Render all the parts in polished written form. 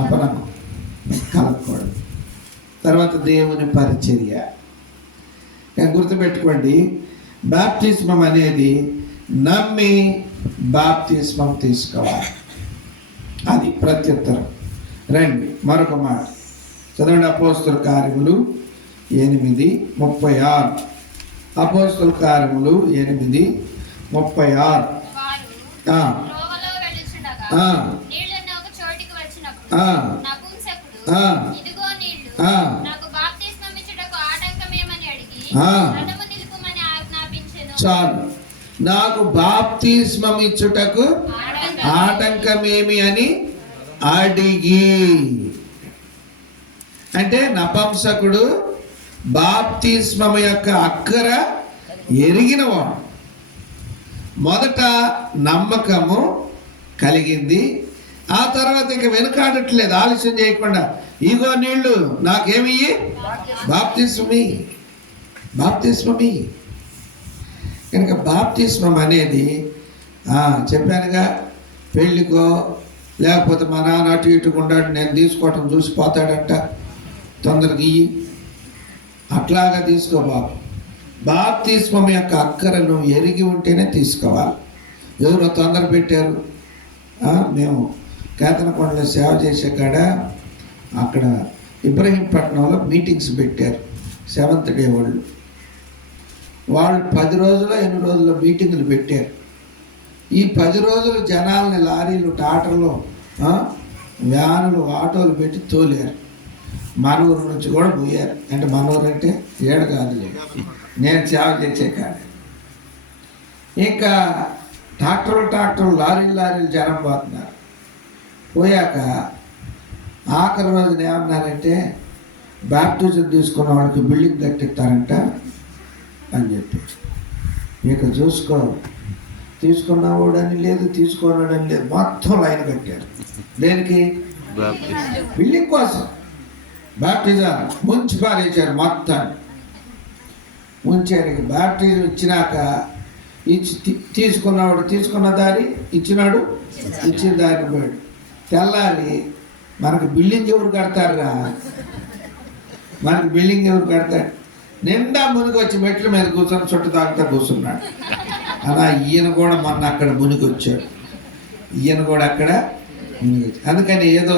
అపనమ్మకం కలగకూడదు. తర్వాత దేవుని పరిచర్య. గుర్తుపెట్టుకోండి, బాప్తిస్మం అనేది నమ్మి బాప్తిస్మం తీసుకోవాలి. అది ప్రత్యుత్తరం. రండి మరొక మాట చదవండి. అపోస్తల కార్యములు 8:36. అపోస్తల కార్యములు 8:36. చాలు. నాకు బాప్తిస్మం ఇచ్చుటకు ఆటంకమేమి అని అడిగి. అంటే నపుంసకుడు బాప్తిస్మం యొక్క అక్కర ఎరిగినవాడు. మొదట నమ్మకము కలిగింది, ఆ తర్వాత ఇక వెనుకాడట్లేదు. ఆలస్యం చేయకుండా ఇగో నీళ్లు నాకేమి బాప్తిస్మమి బాప్తిస్మమి. కనుక బాప్తిస్మం అనేది చెప్పానుగా, పెళ్ళికో లేకపోతే మా నాన్న అటు ఇటుకుంటాడు, నేను తీసుకోవటం చూసిపోతాడంట, తొందరగా అట్లాగా తీసుకో బాబు. బాప్తిస్మం యొక్క అక్కరను ఎరిగి ఉంటేనే తీసుకోవాలి. ఎవరో తొందర పెట్టారు. మేము కేతనకొండలో సేవ చేసే కాడ అక్కడ ఇబ్రహీంపట్నంలో మీటింగ్స్ పెట్టారు. 7th డే వాళ్ళు 10 రోజులు 8 రోజుల మీటింగులు పెట్టారు. ఈ 10 రోజులు జనాల్ని లారీలు, టాటర్లు, వ్యానులు, ఆటోలు పెట్టి తోలారు. మన ఊరు నుంచి కూడా పోయారు. అంటే మన ఊరు అంటే ఏడు కాదులే, నేను సేవ చేసే కాదు. ఇంకా ట్రాక్టర్లు లారీలు జనం పోతున్నారు. పోయాక ఆఖరి రోజున ఏమన్నారంటే, బాప్టిజం తీసుకున్న వాళ్ళకి బిల్డింగ్ కట్టిస్తారంట అని చెప్పి. ఇక చూసుకో, తీసుకున్నవాడని లేదు, తీసుకోవడని లేదు, మొత్తం లైన్ కట్టారు. దేనికి? బిల్డింగ్ కోసం. బాప్టిజం ముంచి పారేశారు మొత్తాన్ని. ముంచారు. బాప్టిజం ఇచ్చినాక తీసుకున్నవాడు తీసుకున్న దారి ఇచ్చినాడు, ఇచ్చిన దారిని పోయాడు. తెల్లారి మనకు బిల్డింగ్ ఎవరు కడతారురా? మనకు బిల్డింగ్ ఎవరు కడతాడు? నిండా మునిగి వచ్చి మెట్ల మీద కూర్చొని చుట్టు తాగుతా కూర్చున్నాడు. అలా ఈయన కూడా మొన్న అక్కడ మునిగి వచ్చాడు. ఈయన కూడా అక్కడ మునిగి వచ్చాడు. అందుకని ఏదో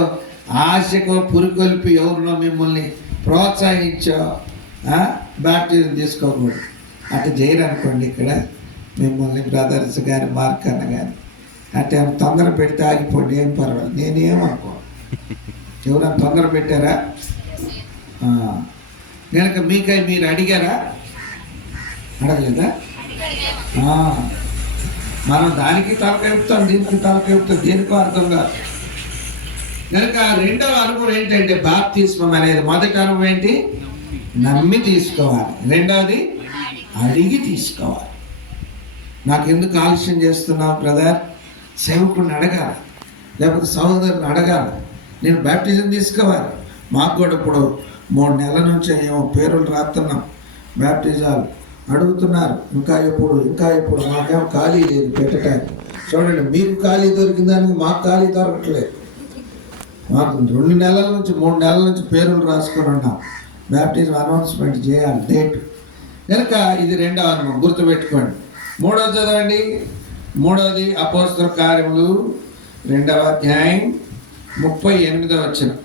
ఆశకో పురికొల్పి ఎవరినో మిమ్మల్ని ప్రోత్సహించో బాప్టిజం తీసుకోకూడదు. అట్లా చేయరనుకోండి. ఇక్కడ మిమ్మల్ని బ్రదర్స్ కానీ మార్కన్న కానీ అంటే తొందర పెడితే ఆగిపోండి, ఏం పర్వాలేదు, నేనేమనుకో. ఎవరైనా తొందర పెట్టారా? కనుక మీకై మీరు అడిగారా? అడగలేదా? మనం దానికి తలకెళ్తాం, దీనికి తలకెళ్తాం, దేనికో అర్థం కాదు. కనుక రెండవ అనుభవం ఏంటంటే బాప్తిస్మం అనేది. మొదటి అనుభవం ఏంటి? నమ్మి తీసుకోవాలి. రెండవది అడిగి తీసుకోవాలి. నాకు ఎందుకు ఆలస్యం చేస్తున్నావు బ్రదర్? సేవకుడిని అడగాలి, లేకపోతే సహోదరుని అడగాలి. నేను బాప్టిజం తీసుకోవాలి. మాకు కూడా ఇప్పుడు 3 నెలల నుంచి ఏమో పేర్లు రాస్తున్నాం, బాప్టిజాలు అడుగుతున్నారు. ఇంకా ఎప్పుడు మాకేమో ఖాళీ లేదు పెట్టడానికి. చూడండి, మీకు ఖాళీ దొరికిన దానికి మాకు ఖాళీ దొరకట్లేదు. మాకు 2 నెలల నుంచి 3 నెలల నుంచి పేర్లు రాసుకొని ఉన్నాం. బాప్టిజం అనౌన్స్మెంట్ చేయాలి, డేట్. కనుక ఇది రెండవ అనుభవం, గుర్తుపెట్టుకోండి. మూడవది చదవండి. మూడవది అపోస్తల కార్యములు 2వ అధ్యాయం 38వ వచనం.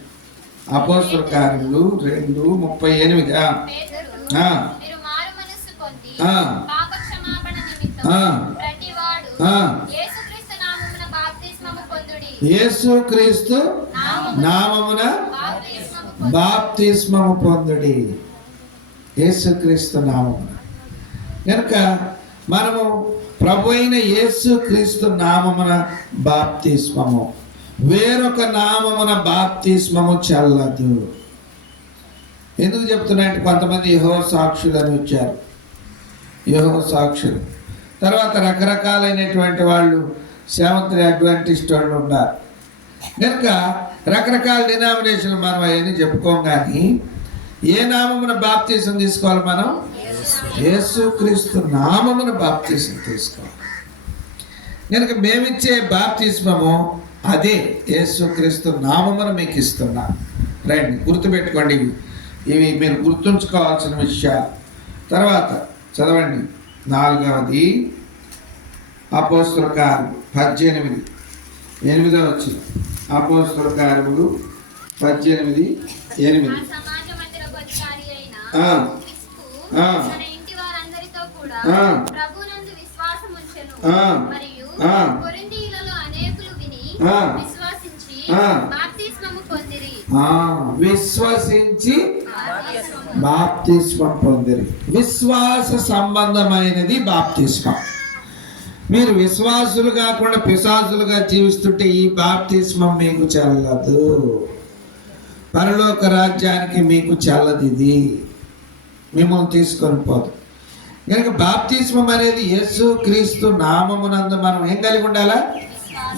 అపోస్తల కార్యములు 2:38. యేసుక్రీస్తు నామమున బాప్తిస్మము పొందుడి. యేసుక్రీస్తు నామమున. కనుక మనము ప్రభు అయిన యేసుక్రీస్తు నామమున బాప్తిస్మము, వేరొక నామమున బాప్తిస్మము చెల్లదు. ఎందుకు చెప్తున్నాయంటే కొంతమంది యెహోవా సాక్షులు అని వచ్చారు. యెహోవా సాక్షులు తర్వాత రకరకాలైనటువంటి వాళ్ళు, సెవెంత్ డే అడ్వెంటిస్ట్ వాళ్ళు ఉన్నారు. కనుక రకరకాల డినామినేషన్లు మనం అవన్నీ చెప్పుకోం. కానీ ఏ నామమున బాప్తిసం తీసుకోవాలి? మనం యేసుక్రీస్తు నామమున బాప్తిసం తీసుకోవాలి. కనుక మేమిచ్చే బాప్తిస్మము అదే యేసుక్రీస్తు నామమున మీకు ఇస్తున్నా. రండి, గుర్తుపెట్టుకోండి. ఇవి మీరు గుర్తుంచుకోవాల్సిన విషయాలు. తర్వాత చదవండి 4వది అపోస్తల కార్యములు 18:8 అపోస్తల కార్యములు 18:8. విశ్వసించి బాప్తిస్మం పొందిరి. విశ్వాస సంబంధమైనది బాప్తిస్మం. మీరు విశ్వాసులు కాకుండా పిశాచులుగా జీవిస్తుంటే ఈ బాప్తిస్మం మీకు చెల్లదు. పరలోక రాజ్యానికి మీకు చెల్లదు. ఇది మిమ్మల్ని తీసుకొని పోదు. కనుక బాప్తిస్మం అనేది యేసు క్రీస్తు నామమునందు మనం ఏం కలిగి ఉండాలా?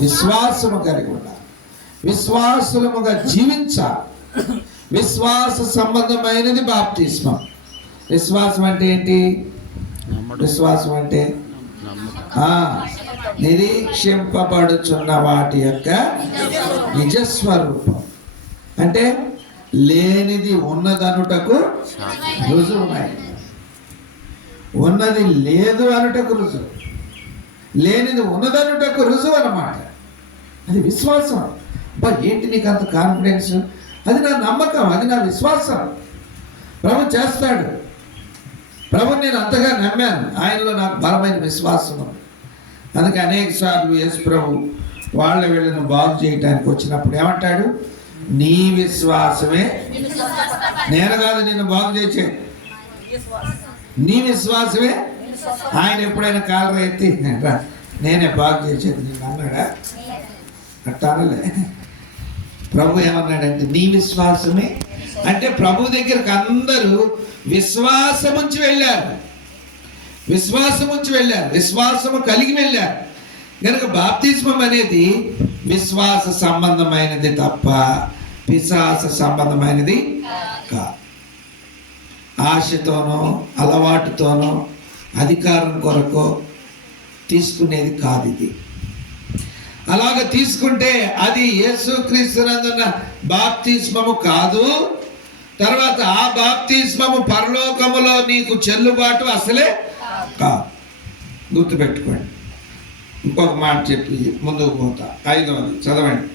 విశ్వాసము కలిగి ఉండాలి. విశ్వాసులముగా జీవించాలి. విశ్వాస సంబంధమైనది బాప్తిస్మం. విశ్వాసం అంటే ఏంటి? విశ్వాసం అంటే నిరీక్షింపబడుచున్న వాటి యొక్క నిజస్వరూపం. అంటే లేనిది ఉన్నదనుటకు రుజువున్నాయి, ఉన్నది లేదు అనుటకు రుజువు, లేనిది ఉన్నదనుటకు రుజువు అన్నమాట. అది విశ్వాసం. ఏంటి నీకు అంత కాన్ఫిడెన్స్? అది నా నమ్మకం, అది నా విశ్వాసం. ప్రభు చేస్తాడు. ప్రభు నేను అంతగా నమ్మాను, ఆయనలో నాకు బలమైన విశ్వాసం. అందుకే అనేక సార్లు యేసు ప్రభు వీళ్ళను బాగు చేయడానికి వచ్చినప్పుడు ఏమంటాడు? నీ విశ్వాసమే, నేను కాదు నిన్ను బాగు చేసే, నీ విశ్వాసమే. ఆయన ఎప్పుడైనా కాలు ఎత్తి నేనే బాగు చేసేది నిన్ను అన్నాడా? అట్లా అనలే. ప్రభు ఏమన్నాడంటే నీ విశ్వాసమే. అంటే ప్రభు దగ్గరకు అందరూ విశ్వాసముంచి వెళ్ళారు, విశ్వాసము కలిగి వెళ్ళారు. కనుక బాప్తిస్మం అనేది విశ్వాస సంబంధమైనది తప్ప పిశాచ సంబంధమైనది కాదు. ఆశతోనో అలవాటుతోనో అధికారం కొరకు తీసుకునేది కాదు. ఇది అలాగ తీసుకుంటే అది యేసుక్రీస్తునందున్న బాప్తిస్మము కాదు. తర్వాత ఆ బాప్తిస్మము పరలోకములో నీకు చెల్లుబాటు అసలే కాదు. గుర్తుపెట్టుకోండి. ఇంకొక మాట చెప్పి ముందుకు పోతా. 5వది చదవండి.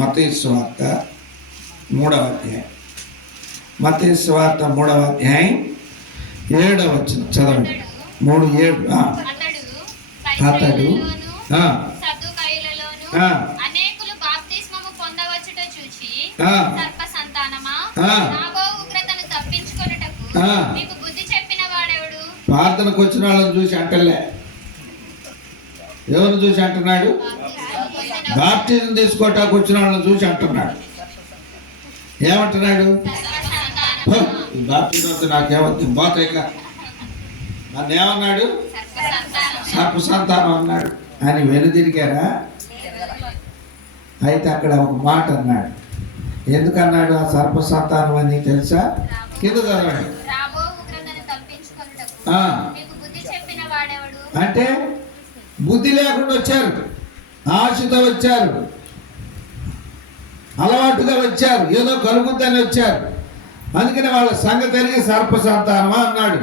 మత్తయి సువార్త 3వ అధ్యాయం. మత్తయి సువార్త 3వ అధ్యాయం 7వ వచనం చదవండి. 3:7. అతడు అనేకులు బాప్తిస్మము పొందవచ్చుట చూచి సర్ప సంతానమా నాబో ఉగ్రతను తప్పించుకొనుటకు మీకు బుద్ధి చెప్పిన వాడెవడు? ప్రార్థనకు వచ్చిన వాళ్ళని చూసి అంటలే, ఎవరిని చూసి అంటున్నాడు? బాప్తిజం తీసుకోవటానికి వచ్చిన వాళ్ళని చూసి అంటున్నాడు. ఏమంటున్నాడు? ఈ బాప్తిజం నాకేమవుతుంది పోతాయి కదా నన్ను ఏమన్నాడు? సర్ప సంతానం అన్నాడు అని వెనుదిరిగారా? అయితే అక్కడ ఒక మాట అన్నాడు. ఎందుకన్నాడు ఆ సర్ప సంతానం అని తెలుసా? కింద చదవండి. అంటే బుద్ధి లేకుండా వచ్చారు, ఆశతో వచ్చారు, అలవాటుగా వచ్చారు, ఏదో కలుగుద్దని వచ్చారు. అందుకని వాళ్ళ సంగతి తెలిగి సర్ప సంతానమా అన్నాడు.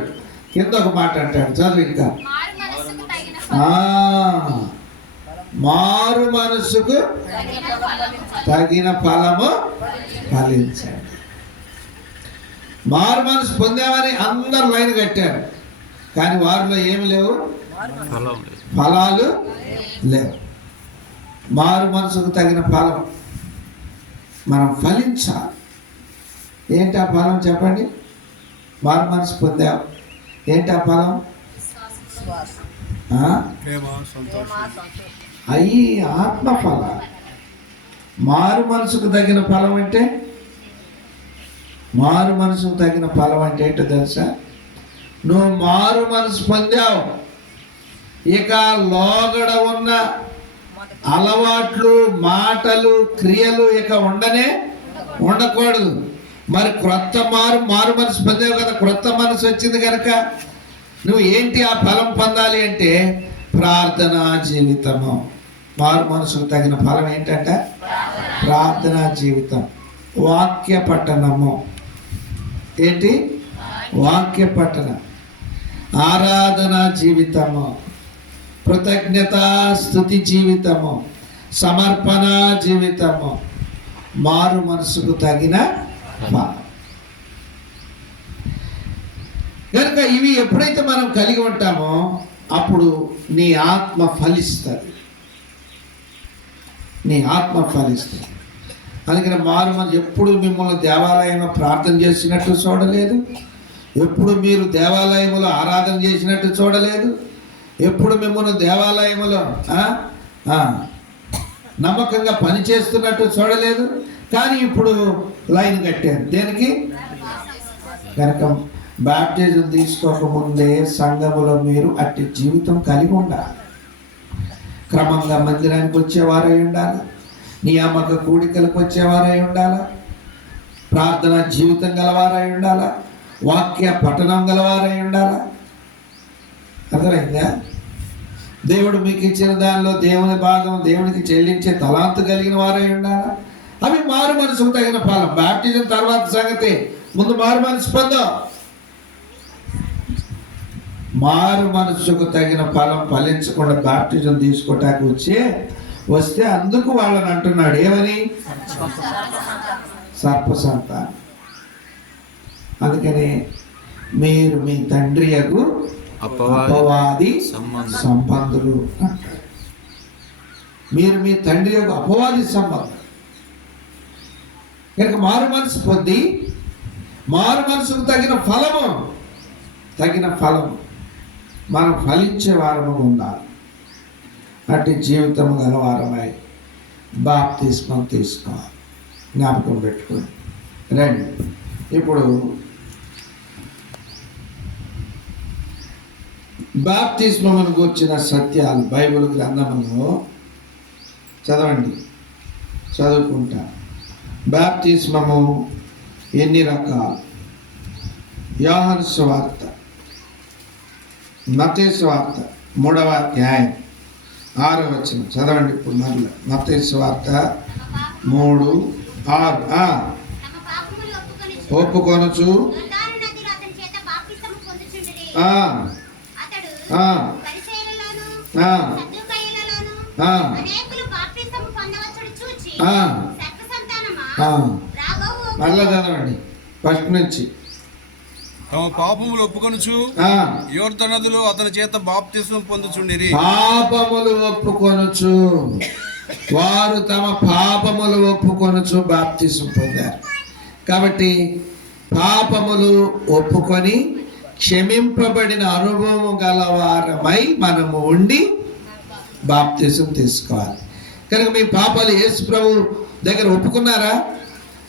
కింద ఒక మాట అంటాడు, చదువు ఇంకా. మారు మనసుకు తగిన ఫలము ఫలించండి. మారు మనసు పొందామని అందరు లైన్ కట్టారు, కానీ వారిలో ఏమి లేవు, ఫలాలు లేవు. మారు మనసుకు తగిన ఫలం మనం ఫలించాలి. ఏంటి ఆ ఫలం చెప్పండి? మారు మనసు పొందాం, ఏంటి ఆ ఫలం? అయి ఆత్మఫల. మారు మనసుకు తగిన ఫలం అంటే, మారు మనసుకు తగిన ఫలం అంటే ఏంటో తెలుసా? నువ్వు మారు మనసు పొందావు, ఇక లోగడ ఉన్న అలవాట్లు, మాటలు, క్రియలు ఇక ఉండకూడదు. మరి క్రొత్త మారు మనసు పొందావు కదా, క్రొత్త మనసు వచ్చింది కనుక నువ్వు ఏంటి ఆ ఫలం పొందాలి అంటే ప్రార్థనా జీవితము. మారు మనసుకు తగిన ఫలం ఏంటంటే ప్రార్థనా జీవితం, వాక్య పఠనము. ఏంటి? వాక్య పఠనం, ఆరాధన జీవితము, కృతజ్ఞతా స్తుతి జీవితము, సమర్పణ జీవితము, మారు మనసుకు తగిన ఫలం. కనుక ఇవి ఎప్పుడైతే మనం కలిగి ఉంటామో అప్పుడు నీ ఆత్మ ఫలిస్తుంది. నీ ఆత్మ ఫలిస్తుంది. అందుకని మారు మనసు ఎప్పుడు మిమ్మల్ని దేవాలయంలో ప్రార్థన చేసినట్టు చూడలేదు, ఎప్పుడు మీరు దేవాలయంలో ఆరాధన చేసినట్టు చూడలేదు, ఎప్పుడు మిమ్మల్ని దేవాలయంలో నమ్మకంగా పని చేస్తున్నట్టు చూడలేదు. కానీ ఇప్పుడు లైన్ కట్టారు దేనికి? కనుక బాప్టిజం తీసుకోకముందే సంఘములో మీరు అట్టి జీవితం కలిగి ఉండాలి. క్రమంగా మందిరానికి వచ్చేవారై ఉండాలి, నియామక కూడికలకు వచ్చేవారై ఉండాలి, ప్రార్థన జీవితం గలవారై ఉండాలి, వాక్య పఠనం గలవారై ఉండాలి. అర్థమైందా? దేవుడు మీకు ఇచ్చిన దానిలో దేవుని భాగం దేవునికి చెల్లించే తలాంతు కలిగిన వారై ఉండాలి. అవి మారు మనసుకు తగిన ఫలం. బాప్టిజం తర్వాత సంగతి, ముందు మారు మనసు పొందాం. మారు మనసుకు తగిన ఫలం ఫలించకుండా బాప్టిజం తీసుకోవటానికి వస్తే అందుకు వాళ్ళని అంటున్నాడు ఏమని? సర్ప సంతానం. అందుకని మీరు మీ తండ్రి యగు అపవాది సంబంధులు అంటారు. మీరు మీ తండ్రి యొక్క అపవాది సంబంధం. కనుక మారు మనసు పొంది మారు మనసుకు తగిన ఫలము మనం ఫలించే వారము ఉండాలి. అట్టి జీవితం గలవారమై బాప్తిస్మం తీసుకోవాలి. జ్ఞాపకం పెట్టుకోండి. రండి ఇప్పుడు బాప్తిస్మమును గూర్చిన సత్యాలు బైబిల్ గ్రంథములో చదవండి, చదువుకుంటా. బాప్తిస్మము ఎన్ని రకాలు? యోహాను సువార్త, మత్తయి సువార్త 3వ అధ్యాయం 6వ వచనం చదవండి. ఇప్పుడు మరల మత్తయి సువార్త 3:6. ఒప్పుకొనుచు మళ్ళా చదవండి ఫస్ట్ నుంచి. తమ పాపములు ఒప్పుకొనుచు యోర్దాను నదిలో అతని చేత బాప్తిస్మం పొందుచుండిరి. పాపములు ఒప్పుకొనుచు, వారు తమ పాపములు ఒప్పుకొనుచు బాప్తిస్మం పొందారు. కాబట్టి పాపములు ఒప్పుకొని క్షమింపబడిన అనుభవం గలవారమై మనము ఉండి బాప్తిస్మం తీసుకోవాలి. కనుక మీ పాపాలు యేసు ప్రభు దగ్గర ఒప్పుకున్నారా?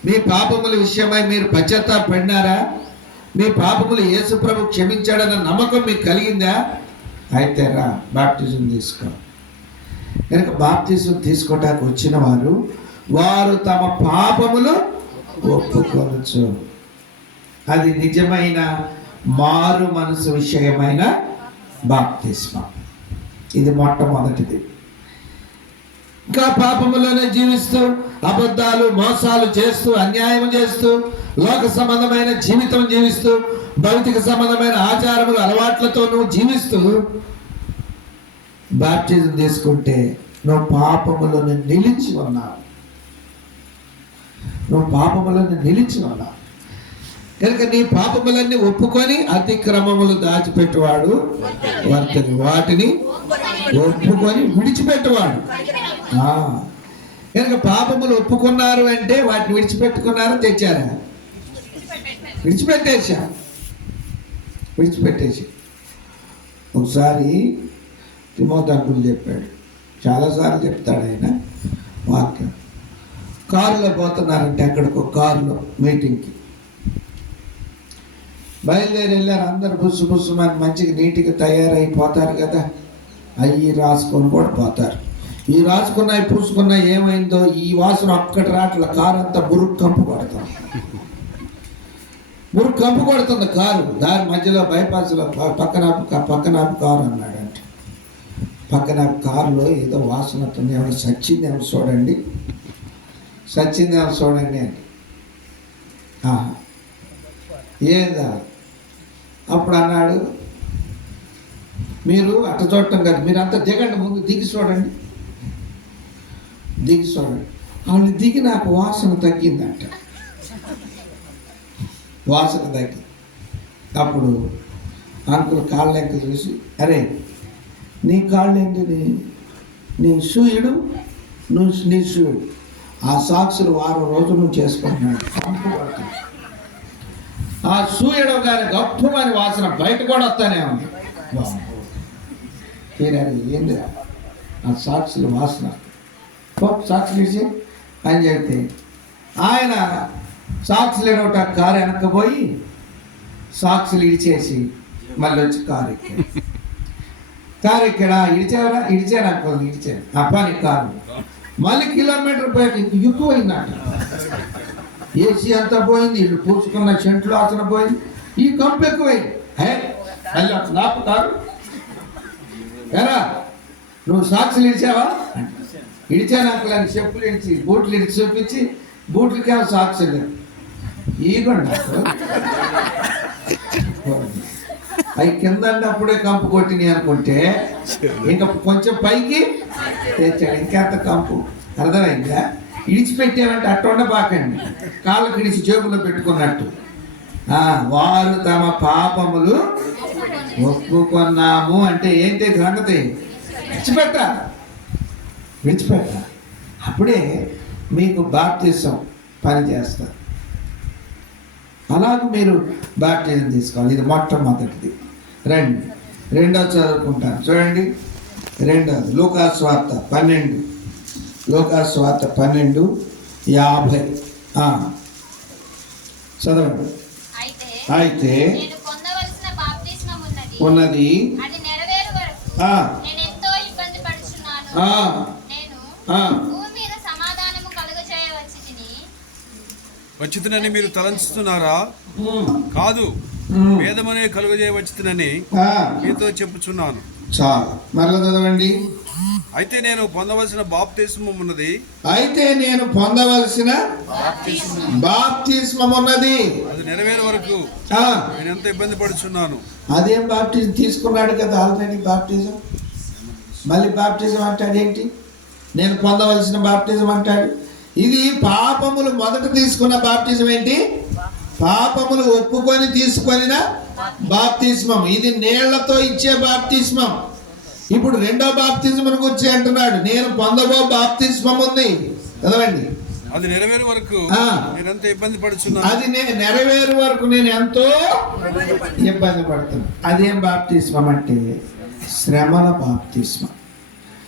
మీ పాపముల విషయమై మీరు పశ్చాత్తాపడినారా? మీ పాపములు యేసు ప్రభు క్షమించాడన్న నమ్మకం మీకు కలిగిందా? అయితే రా బాప్తిజం తీసుకో. కనుక బాప్తిజం తీసుకోవటానికి వచ్చిన వారు తమ పాపములు ఒప్పుకోవచ్చు. అది నిజమైన మారు మనసు విషయమైన బాప్తిస్మం. ఇది మొట్టమొదటిది. ఇంకా పాపములోనే జీవిస్తూ అబద్ధాలు మోసాలు చేస్తూ అన్యాయం చేస్తూ లోక సంబంధమైన జీవితం జీవిస్తూ భౌతిక సంబంధమైన ఆచారములు అలవాట్లతో నువ్వు జీవిస్తూ బాప్టిజం తీసుకుంటే నువ్వు పాపములను నిలిచి ఉన్నావు. కనుక నీ పాపములన్నీ ఒప్పుకొని అతిక్రమములు దాచిపెట్టువాడు వర్తని, వాటిని ఒప్పుకొని విడిచిపెట్టువాడు. కనుక పాపములు ఒప్పుకున్నారు అంటే వాటిని విడిచిపెట్టుకున్నారా? తెచ్చారా? విడిచిపెట్టేసి ఒకసారి తిమోథెయుకు చెప్పాడు, చాలాసార్లు చెప్తాడు ఆయన వాక్యం. కారులో పోతున్నారంటే ఎక్కడికో కారులో మీటింగ్కి బయలుదేరి వెళ్ళారు. అందరు బుస్సు బుస్సుమని మంచిగా నీట్గా తయారైపోతారు కదా, అవి రాసుకొని కూడా పోతారు. ఈ రాసుకున్నాయి పూసుకున్నాయి ఏమైందో ఈ వాసన ఒక్కటి రాట్ల కారు అంతా మురుగు కంపు కొడుతుంది కారు. దారి మధ్యలో బైపాస్లో పక్కన కారు అన్నాడంటే పక్కన కారులో ఏదో వాసన వస్తుంది, ఎవరు సచ్చింది ఎవరు చూడండి, సచ్చింది ఎవరు చూడండి అని. ఏందా అప్పుడు అన్నాడు, మీరు అట్ట చూడటం కాదు, మీరు అంతా దిగండి, ముందు దిగి చూడండి, దిగి చూడండి. వాళ్ళు దిగి నాకు వాసన తగ్గిందంట, వాసన తగ్గి. అప్పుడు అంకుల్ కాళ్ళ లెక్క చూసి, అరే నీ కాళ్ళు ఏంటి, నీ షూయుడు, నీ షూయుడు, ఆ సాక్సులు వారం రోజులు నువ్వు చేసుకుంటున్నాడు, ఆ షూయడం కానీ గొప్పమని వాసన బయట కూడా వస్తానే ఉంది. తీరాలి ఏంది ఆ సాక్షులు వాసన, సాక్షులు ఇచ్చి అని చెప్తే ఆయన సాక్షులు ఎడవట కారు వెనక్కపోయి సాక్షులు ఇడిచేసి మళ్ళీ వచ్చి కారు ఎక్కాడు. కారు ఎక్కాడా, ఇడిచేవరా, ఇడిచాను అనుకోండి, ఇడిచాను అప్పానికి కారు మళ్ళీ కిలోమీటర్ పోయాక ఎక్కువైందంట. ఏసీ అంతా పోయింది, ఇల్లు పూసుకున్న చెంట్లు వాసన పోయింది, ఈ కంపు ఎక్కువైంది. మళ్ళీ నాకు కారు ఎరా నువ్వు సాక్షులు ఇడిచావా, ఇడిచాను అంకుల్ అని చెప్పులు ఇడిచి బూట్లు ఇడిచి చూపించి బూట్లకేమో సాక్షులు ఈగండి అవి కింద అప్పుడే కంపు కొట్టినాయి అనుకుంటే ఇంకా కొంచెం పైకి తెచ్చాడు, ఇంకెంత కంపు. అర్థమైందా? ఇడిచిపెట్టామంటే అట్ట ఉండబాకండి, కాళ్ళకి ఇడిచి జేబులో పెట్టుకున్నట్టు. వారు తమ పాపములు ఒప్పుకున్నాము అంటే ఏంటి సంగతి, విడిచిపెట్ట, అప్పుడే మీకు బాప్తిసం పని చేస్తారు. అలాగే మీరు బాప్తిజం తీసుకోవాలి. ఇది మొట్టమొదటిది. రెండోది చదువుకుంటాను చూడండి. రెండోది లూకాసు వార్త 12, లూకాసు వార్త 12:50 చదవండి. అయితే ఉన్నది వచ్చినని మీరు తలంచుతున్నారా? కాదు, వేదమనే కలుగజేయవచ్చునని మీతో చెప్పుచున్నాను. చాలు, మరలా చదవండి. అయితే నేను పొందవలసిన బాప్తిస్మం ఉన్నది, అయితే నేను పొందవలసిన బాప్తిస్మం ఉన్నది, అది నెరవేరే వరకు నేను ఎంత ఇబ్బంది పడుచున్నాను. అదేం బాప్టిజం తీసుకున్నాడు కదా ఆల్రెడీ, బాప్టిజం మళ్ళీ బాప్టిజం అంటాడు ఏంటి? నేను పొందవలసిన బాప్టిజం అంటాడు. ఇది పాపములు మొదట తీసుకున్న బాప్టిజం ఏంటి? పాపములు ఒప్పుకొని తీసుకొనిన బాప్తిస్మం. ఇది నీళ్లతో ఇచ్చే బాప్తిస్మం. ఇప్పుడు రెండో బాప్తిజం గురించి అంటున్నాడు, నేను పొందబో బాప్తిస్మం ఉంది. చదవండి. అది నెరవేరు వరకు నేను ఎంతో ఇబ్బంది పడుతున్నాను. అది నెరవేరు వరకు నేను ఎంతో ఇబ్బంది పడుతున్నాను. అదేం బాప్తిస్మం అంటే శ్రమల బాప్తిస్మం.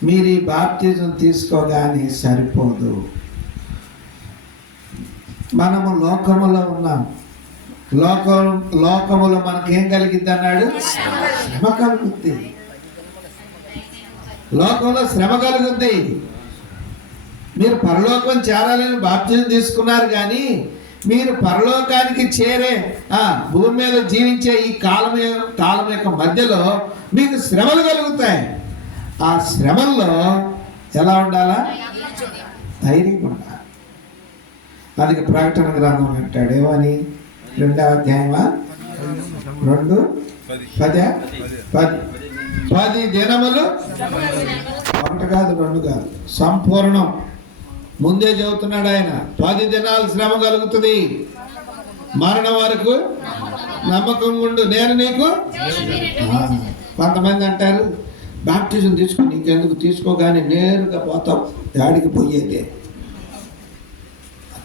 మీరు ఈ బాప్తిజం తీసుకోగానే సరిపోదు. మనము లోకములో ఉన్నాం. లోకములో మనకేం కలిగిద్ది అన్నాడు? శ్రమ కలుగుద్ది. లోకంలో శ్రమ కలుగుద్ది. మీరు పరలోకం చేరాలని బాప్తిజం తీసుకున్నారు, కానీ మీరు పరలోకానికి చేరే భూమి మీద జీవించే ఈ కాలం యొక్క మధ్యలో మీకు శ్రమలు కలుగుతాయి. ఆ శ్రమల్లో ఎలా ఉండాలా? ధైర్యంగా ఉండాలి. అది ప్రకటన గ్రంథం అంటాడు ఏమని? 2వ అధ్యాయమా 2:10 దినములు, 1 కాదు 2 కాదు, సంపూర్ణం. ముందే చెబుతున్నాడు ఆయన, 10 దినాలు శ్రమ కలుగుతుంది, మరణం వరకు నమ్మకం ఉండు, నేను నీకు. కొంతమంది అంటారు బాప్టిజం తీసుకుని నీకెందుకు, తీసుకోగానే నేరుగా పోతాం, దాడికి పోయేదే.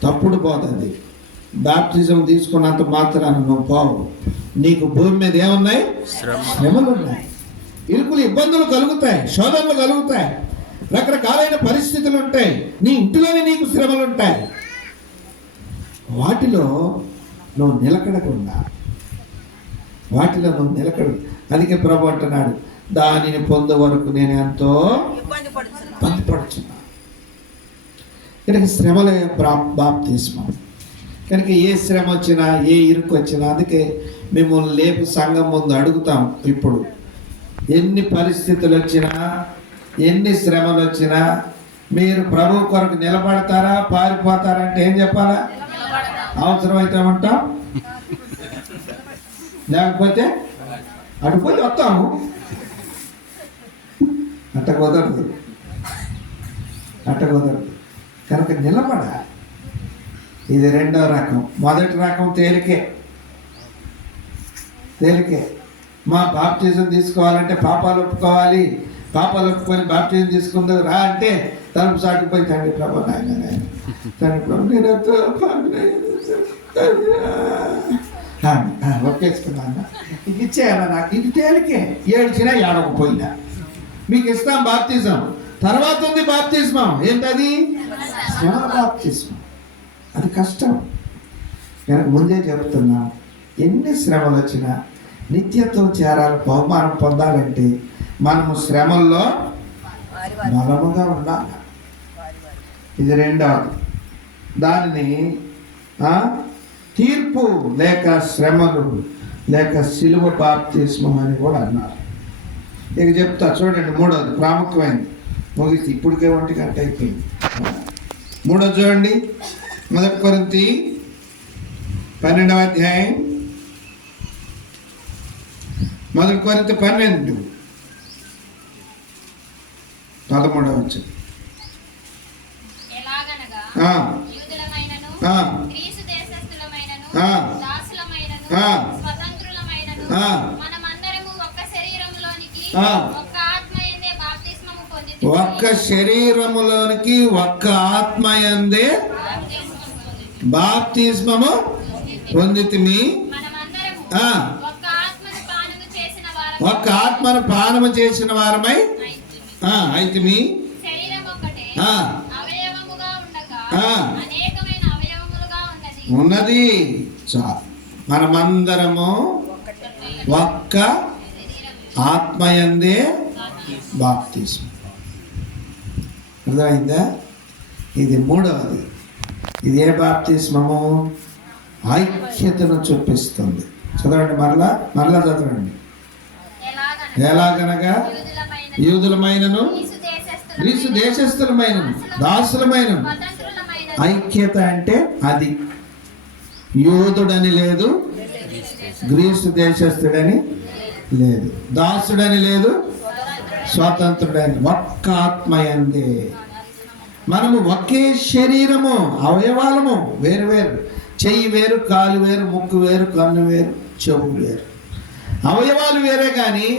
తప్పుడు పోతుంది. బాప్టిజం తీసుకున్నంత మాత్రాన నువ్వు పోవు. నీకు భూమి మీద ఏమున్నాయి? శ్రమలు ఉన్నాయి, ఇరుకులు ఇబ్బందులు కలుగుతాయి, శోధనలు కలుగుతాయి, రకరకాలైన పరిస్థితులు ఉంటాయి. నీ ఇంటిలోనే నీకు శ్రమలు ఉంటాయి. వాటిలో నువ్వు నిలకడకుండా, అందుకే ప్రభు అంటున్నాడు, దానిని పొందే వరకు నేను ఎంతో ఇబ్బంది పడుతున్నా. కనుక శ్రమల బాప్తిస్మం. కనుక ఏ శ్రమ వచ్చినా, ఏ ఇరుకు వచ్చినా, అందుకే మిమ్మల్ని లేపు సంఘం ముందు అడుగుతాం. ఇప్పుడు ఎన్ని పరిస్థితులు వచ్చినా ఎన్ని శ్రమలు వచ్చినా మీరు ప్రభు కొరకు నిలబడతారా పారిపోతారంటే ఏం చెప్పాలా? అవసరమైతే ఉంటాం, లేకపోతే అటుపోయి వస్తాము. అట్ట కుదరదు, అట్ట కుదరదు. కనుక నిలబడాలి. ఇది రెండో రకం. మొదటి రకం తేలికే. మా బాప్టిజం తీసుకోవాలంటే పాపాలు ఒప్పుకోవాలి, పాపాలు ఒప్పుకొని బాప్టిజం తీసుకుంది రా అంటే తలుపు సాటుకుపోయి తండ్రి ప్రభు నాయన తండ్రి ప్రభు నేను ఒప్పేసుకున్నా, ఇది ఇచ్చేయాలా నాకు? ఇది తేలికే. ఏడ్చినా ఏడవకపోయినా మీకు ఇస్తాం బాప్తిజం. తర్వాత ఉంది బాప్తిజం. ఏంటది? శ్రమ బాప్తిజం. అది కష్టం. కనుక ముందే చెప్తున్నా, ఎన్ని శ్రమలు వచ్చినా నిత్యత్వం చేరాలి, బహుమానం పొందాలంటే మనము శ్రమల్లో బలముగా ఉండాలి. ఇది రెండవది. దానిని తీర్పు లేక శ్రమలు లేక సిలువ బాప్తిస్మం అని కూడా అన్నారు. ఇక చెప్తా చూడండి. మూడవది ప్రాముఖ్యమైనది, ముగిసి ఇప్పటికే 1 గంట అయిపోయింది. మూడోది చూడండి. 1 కొరింథీ 12వ అధ్యాయం 1 కొరింథీ 12 13వ వచనం. ఎలాగనగా యూదులమైనను గ్రీసు దేశస్థులమైనను దాసులమైనను స్వతంత్రులమైనను మనమందరము ఒక్క శరీరములోనికి ఒక్క ఆత్మయందే బాప్తిస్మము పొందితిమి. ఒక్క శరీరములోనికి ఒక్క ఆత్మయందే బాప్తిస్మము పొందితిమి. ఒక్క ఆత్మను పానము చేసిన వారమై అయితిమి. ఉన్నది చాలు. మనమందరము ఒక్క ఆత్మయందే బాప్తిస్మం. అర్థమైందా? ఇది మూడవది. ఇది ఏ బాప్తిస్మము? ఐక్యతను చూపిస్తుంది. చదవండి, మరలా చదవండి. ఎలాగనగా యూదులమైనను గ్రీసు దేశస్థులమైనను దాసులమైనను. ఐక్యత అంటే అది. యూదుడని లేదు, గ్రీసు దేశస్థుడని లేదు, దాసుడని లేదు, స్వతంత్రుడని. ఒక్క ఆత్మయందే. మనము ఒకే శరీరము, అవయవాలము వేరు వేరు. చెయ్యి వేరు, కాలు వేరు, ముక్కు వేరు, కన్ను వేరు, చెవు వేరు. అవయవాలు వేరే కానీ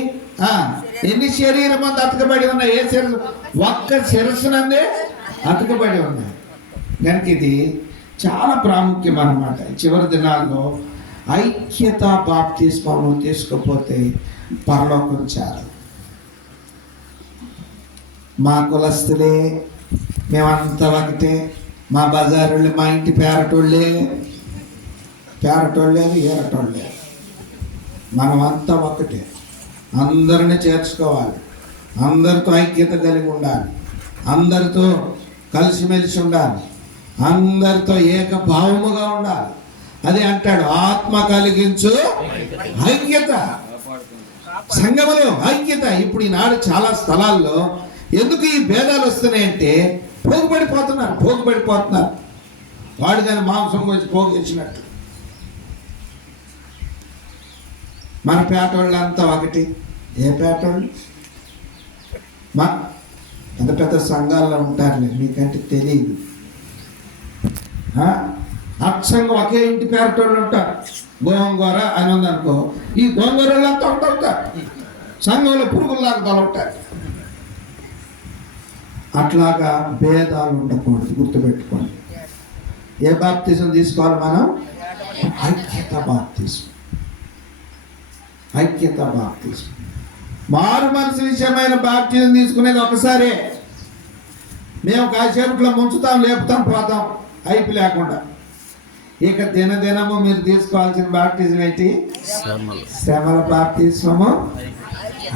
ఎన్ని శరీరం అంతా అతకబడి ఉన్నాయి? ఏ శిరస్సు? ఒక్క శిరస్సునందే అతకబడి ఉన్నాయి. కనుక ఇది చాలా ప్రాముఖ్యం అన్నమాట. చివరి దినాల్లో ఐక్యత బాప్తిస్మము తీసుకోకపోతే పరలోకం చాలు. మా కులస్తులే, మేమంతా ఒకటే, మా బజారుళ్ళే, మా ఇంటి పేరటోళ్ళే, ఏరటోళ్ళే, మనమంతా ఒకటే. అందరిని చేర్చుకోవాలి, అందరితో ఐక్యత కలిగి ఉండాలి, అందరితో కలిసిమెలిసి ఉండాలి, అందరితో ఏకభావముగా ఉండాలి. అది అంటాడు, ఆత్మ కలిగించు ఐక్యత. సంఘములో ఐక్యత. ఇప్పుడు ఈనాడు చాలా స్థలాల్లో ఎందుకు ఈ భేదాలు వస్తున్నాయంటే పోగుపడిపోతున్నారు. వాడు కానీ మాంసం వచ్చి పోగేసినట్టు. మన పేటోళ్ళు అంతా ఒకటి. ఏ పేటోళ్ళు? మా పెద్ద పెద్ద సంఘాల్లో ఉంటారులే, మీకంటే తెలియదు. అచ్చంగా ఒకే ఇంటి పేరటోళ్ళు ఉంటారు. గోంగూర అని ఉందనుకో, ఈ గోంగూరలంతా ఉంటారు. సంఘంలో పురుగుల్లాగా తొలగుతారు. అట్లాగా భేదాలు ఉండకూడదు, గుర్తుపెట్టుకోండి. ఏ బాప్తిజం తీసుకోవాలి మనం? ఐక్యత బాప్తిజం. మారు మనసు విషయమైన బాప్తిజం తీసుకునేది ఒకసారే. మేము కాసేపట్లో ముంచుతాం, లేపుతాం, పోతాం, అయిపి లేకుండా. ఇక దినదినము మీరు తీసుకోవాల్సిన బాప్తిజం ఏంటి? శ్రమల బాప్తిస్మము,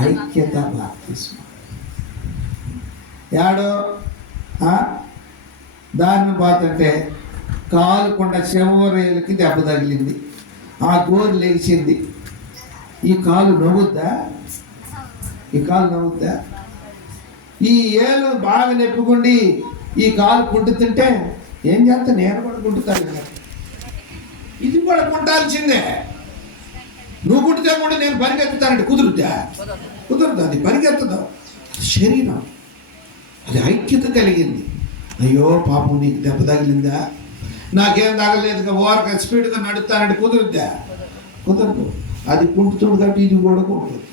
ఐక్యత బాప్తిస్మం. ఏడో దాన్ని పోతుంటే కాలుకుండా శవరేలకి దెబ్బ తగిలింది, ఆ గోరు లేచింది. ఈ కాలు నవ్వుద్దా? ఈ ఏలు బాగా నెప్పుకుండి ఈ కాలు కుంటుతుంటే ఏం చేస్తా, నేను కూడా కుంటుతాను కదా. ఇది కూడా కుంటాల్సిందే. నువ్వు కుట్టితే కూడా నేను పరిగెత్తుతానంటే కుదురుద్దా? కుదరదు. అది పరిగెత్తదు. శరీరం అది ఐక్యత కలిగింది. అయ్యో పాపం నీకు దెబ్బ తగిలిందా, నాకేం తగలేదు, ఓరక స్పీడ్గా నడుస్తానంటే కుదురుద్దా? కుదరదు. అది కుంటుతుంది కాబట్టి ఇది కూడా కుంటుంది.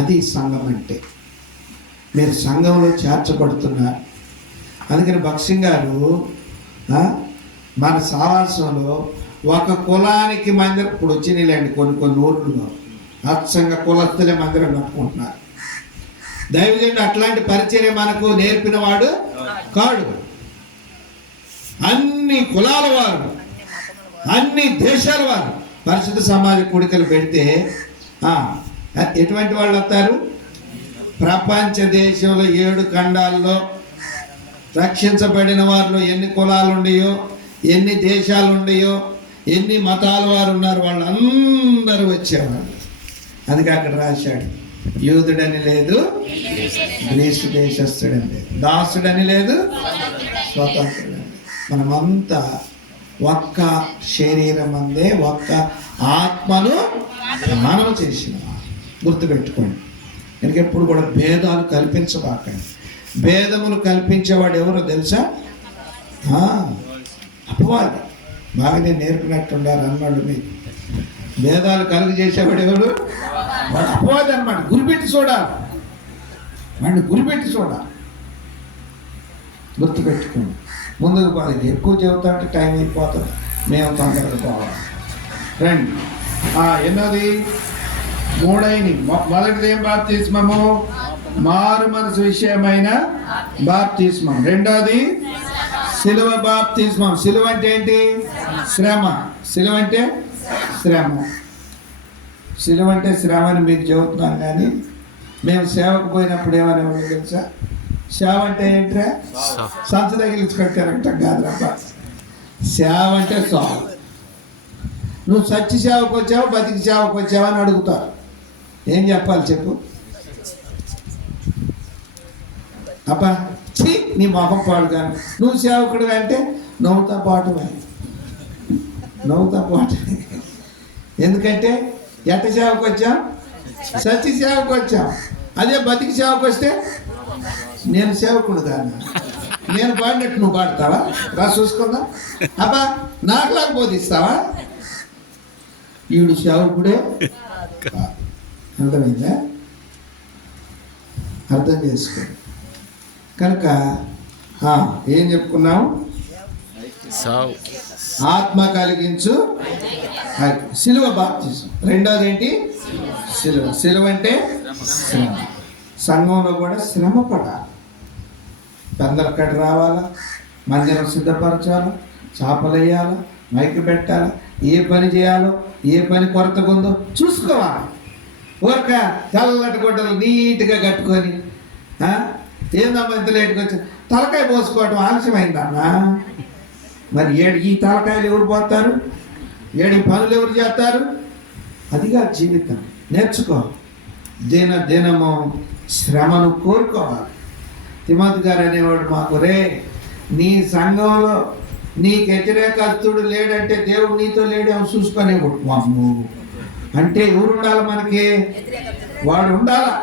అది సంఘం అంటే. మీరు సంఘంలో చేర్చబడుతున్నారు. అందుకని భక్సింగ్ గారు మన సావాసంలో ఒక కులానికి మందిరం, ఇప్పుడు వచ్చినాయిలేండి కొన్ని ఊర్లలో అచ్చంగా కులస్తులే మందిరం కట్టుకుంటున్నారు. దైవజనుడు అట్లాంటి పరిచర్య మనకు నేర్పిన వాడు కాడు. అన్ని కులాల వారు, అన్ని దేశాల వారు పరిశుద్ధ సమాజ కూడికలు పెడితే ఎటువంటి వాళ్ళు వస్తారు? ప్రపంచ దేశంలో 7 ఖండాల్లో రక్షించబడిన వారిలో ఎన్ని కులాలు ఉన్నాయో, ఎన్ని దేశాలు ఉన్నాయో, ఎన్ని మతాల వారు ఉన్నారు, వాళ్ళందరూ వచ్చేవాళ్ళు. అందుకే అక్కడ రాశాడు, యూదుడని లేదు, గ్రీసు దేశస్థుడని లేదు, దాసుడని లేదు, స్వతంత్రుడని. మనమంతా ఒక్క శరీరం అందే, ఒక్క ఆత్మను మనం చేసిన గుర్తుపెట్టుకోండి. ఎప్పుడు కూడా భేదాలు కల్పించబాకండి. భేదములు కల్పించేవాడు ఎవరో తెలుసా? అపవాది. బాగా నేను నేర్పినట్టుండారు అన్నాడు. మీకు భేదాలు కలుగు చేసేవాడు ఎవరు? వాడు అపవాది అన్నమాట. గురిపెట్టి చూడాలి, వాడిని గురిపెట్టి చూడాలి. గుర్తుపెట్టుకోండి. ముందుకు పోలేదు. ఎక్కువ చెబుతా అంటే టైం అయిపోతుంది. మేము తొందరగా పోవాలి. రండి. ఎన్నోది? 3 మొదటిది ఏం బాప్తిస్మము? మారు మనసు విషయమైన బాప్తిస్మం. రెండోది సిలువ బాప్తిస్మం. సిలువ అంటే ఏంటి? శ్రమ. సిలువ అంటే శ్రమ. సిలువ అంటే శ్రమ అని మీకు చెబుతున్నాను. కానీ మేము సేవకు పోయినప్పుడు ఏమనేవాళ్ళు తెలుసా? సేవ అంటే ఏంట్రా? సంత తగిలించుకుంటారంట. కాదురబ్బా, సేవ అంటే సాగు. నువ్వు సచ్చి సేవకు వచ్చావా, బతికి సేవకు వచ్చావా అని అడుగుతారు. ఏం చెప్పాలి చెప్పు? అబ్బా ఛీ నీ మొహం పాడు. కానీ నువ్వు సేవకుడు అంటే నవ్వుతా పాటమే, నవ్వుతా పాటమే. ఎందుకంటే ఎట్ట సేవకు వచ్చాం? సచ్చి సేవకు వచ్చాం. అదే బతికి సేవకు వస్తే నేను సేవకుడు కానీ నేను పాడినట్టు నువ్వు పాడతావా? రా చూసుకుందా. అబ్బా నాకులాగా బోధిస్తావా? ఈడు సేవకుడే. అర్థమైందా? అర్థం చేసుకో. కనుక ఏం చెప్పుకున్నాం? ఆత్మ కలిగించు సిలువ బాప్తిజం. రెండోది ఏంటి? సిలువ. సిలువ అంటే శ్రమ. సంఘంలో కూడా శ్రమ పడాలి. పెందలకడ రావాలా, మందిరం సిద్ధపరచాలా, చేపలు వేయాలా, మైకు పెట్టాలా, ఏ పని చేయాలో, ఏ పని కొరతగా ఉందో చూసుకోవాలి. ఊరక తెల్లటి గుడ్డలు నీట్గా కట్టుకొని ఏందమ్మా ఇంత లేట్గా వచ్చి తలకాయ పోసుకోవటం ఆలస్యమైందమ్మా. మరి ఈ తలకాయలు ఎవరు పోతారు? ఈ పనులు ఎవరు చేస్తారు? అదిగా జీవితం. నేర్చుకో. దినము శ్రమను కోరుకోవాలి. తిమోతి గారు అనేవాడు మాకు, రే నీ సంఘంలో నీకు వ్యతిరేకస్తుడు లేడంటే దేవుడు నీతో లేడేమో చూసుకునేవాడు. మాము అంటే ఎవరు ఉండాలి మనకి? వాడు ఉండాలా.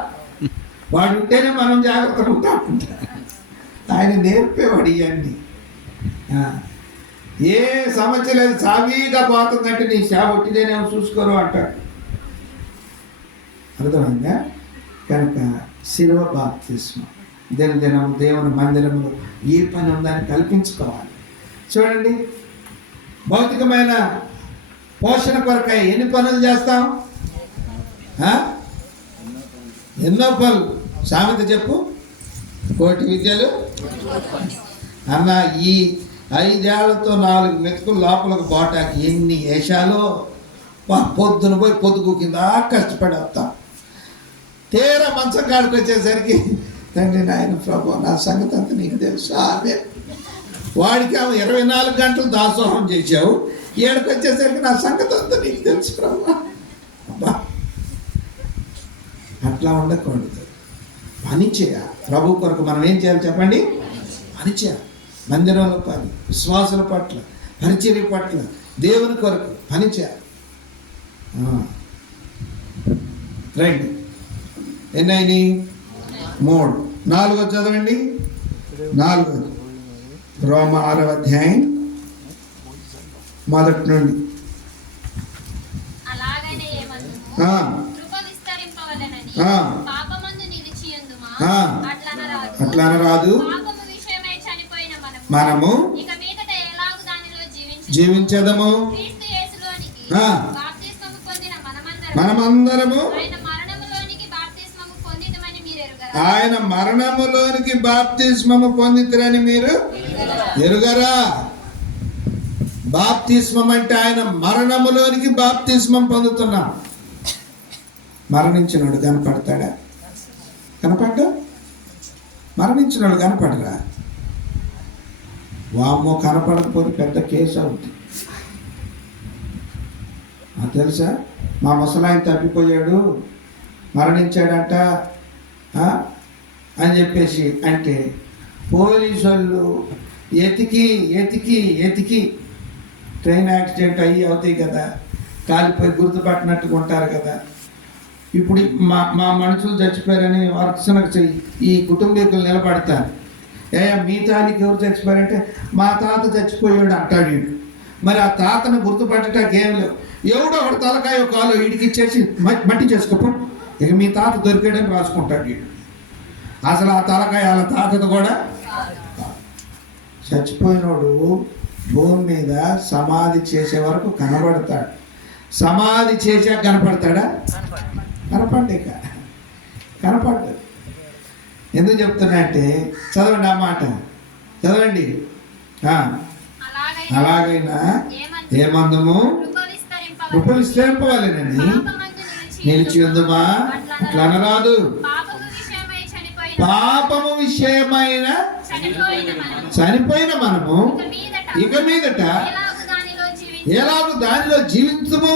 వాడు ఉంటేనే మనం జాగ్రత్తగా ఉంటాం. ఆయన నేర్పేవాడు ఇవన్నీ. ఏ సమస్య లేదు, సావీగా పోతుందంటే నీ సేవ ఒట్టిదేనేమో చూసుకోరు అంటాడు. అర్థమైందా? కనుక శిలువ బాప్తిస్మం. దినదినం దేవుని మందిరంలో ఏ పని ఉందని కల్పించుకోవాలి. చూడండి, భౌతికమైన పోషణ కొరకై ఎన్ని పనులు చేస్తాం? ఎన్నో పనులు. సామెత చెప్పు. 1 విద్యలు అన్న. ఈ 5 ఏళ్లతో 4 మెతుకులు లోపలకు పోటానికి ఎన్ని వేషాలో. పొద్దున పోయి పొద్దుగు కింద కష్టపడి వస్తాం. తీరా మంచం కాడికి వచ్చేసరికి తండ్రి నాయన ప్రభు నా సంగతి అంతా నీకు తెలుసు. ఆమె వాడికి 24 గంటలు దాసోహం చేశావు, ఏడుకు వచ్చేసరికి నా సంగతి అంతా నీకు తెలుసు ప్రభు. అబ్బా అట్లా ఉండకూడదు. పని చేయాలి. ప్రభు కొరకు మనం ఏం చేయాలి చెప్పండి? పని చేయాలి. మందిరంలో పని, విశ్వాసుల పట్ల, పరిచర్య పట్ల, దేవుని కొరకు పని చేయాలి. రండి, ఎన్నైనా 3. 4 చదవండి. 4 రోమ 6వ అధ్యాయం మొదటి నుండి. అలాగనే ఏమందుము, కృప విస్తరింపవలెనని పాపమందు నిలిచియుందుమా అట్లా అనరాదు. పాపము విషయమై చనిపోయిన మనము ఇక మీదట ఎలాగు దానిలో జీవించెదము. క్రీస్తు యేసులోనికి బాప్తిస్మము పొందిన మనమందరము ఆయన మరణములోనికి బాప్తిస్మము పొందితిరని మీరు ఎరుగరా? బాప్తిస్మం అంటే ఆయన మరణములోనికి బాప్తిస్మం పొందుతున్నాం. మరణించినోడు కనపడతాడా? కనపడ్డా? మరణించినోడు కనపడరా? వామ్మో, కనపడకపోతే పెద్ద కేసు అవుతుంది. తెలుసా, మా ముసలాయన తప్పిపోయాడు, మరణించాడంట అని చెప్పేసి అంటే పోలీసు వాళ్ళు ఎతికి ఎతికి ఎతికి ట్రైన్ యాక్సిడెంట్ అయ్యి అవుతాయి కదా, కాలిపోయి గుర్తుపట్టినట్టుగా ఉంటారు కదా. ఇప్పుడు మా మనుషులు చచ్చిపోయారని వర్షనకు ఈ కుటుంబీకులు నిలబడతారు. మీ తానికి ఎవరు చచ్చిపోయారంటే మా తాత చచ్చిపోయాడు అంటాడు వీడు. మరి ఆ తాతను గుర్తుపట్టడానికి ఏం లేవు. ఎవడో ఒకటి తలకాయ కాలు వీడికి ఇచ్చేసి మట్టి చేసుకోపో, ఇక మీ తాత దొరికాడని రాసుకుంటాడు వీడు. అసలు ఆ తలకాయ వాళ్ళ తాతది కూడా. చచ్చిపోయినోడు భూమి మీద సమాధి చేసే వరకు కనబడతాడు. సమాధి చేసాక కనపడతాడా? కనపడ్డాక కనపడ్డాడు. ఎందుకు చెప్తున్నా అంటే, చదవండి ఆ మాట, చదవండి. అలాగైనా ఏమందము కృప విస్తరింపవలెనని నిలిచి ఉందుమా అట్లా అనరాదు. పాపము విషయమైన చనిపోయిన మనము ఇక మీదట ఎలాగూ దానిలో జీవించుము.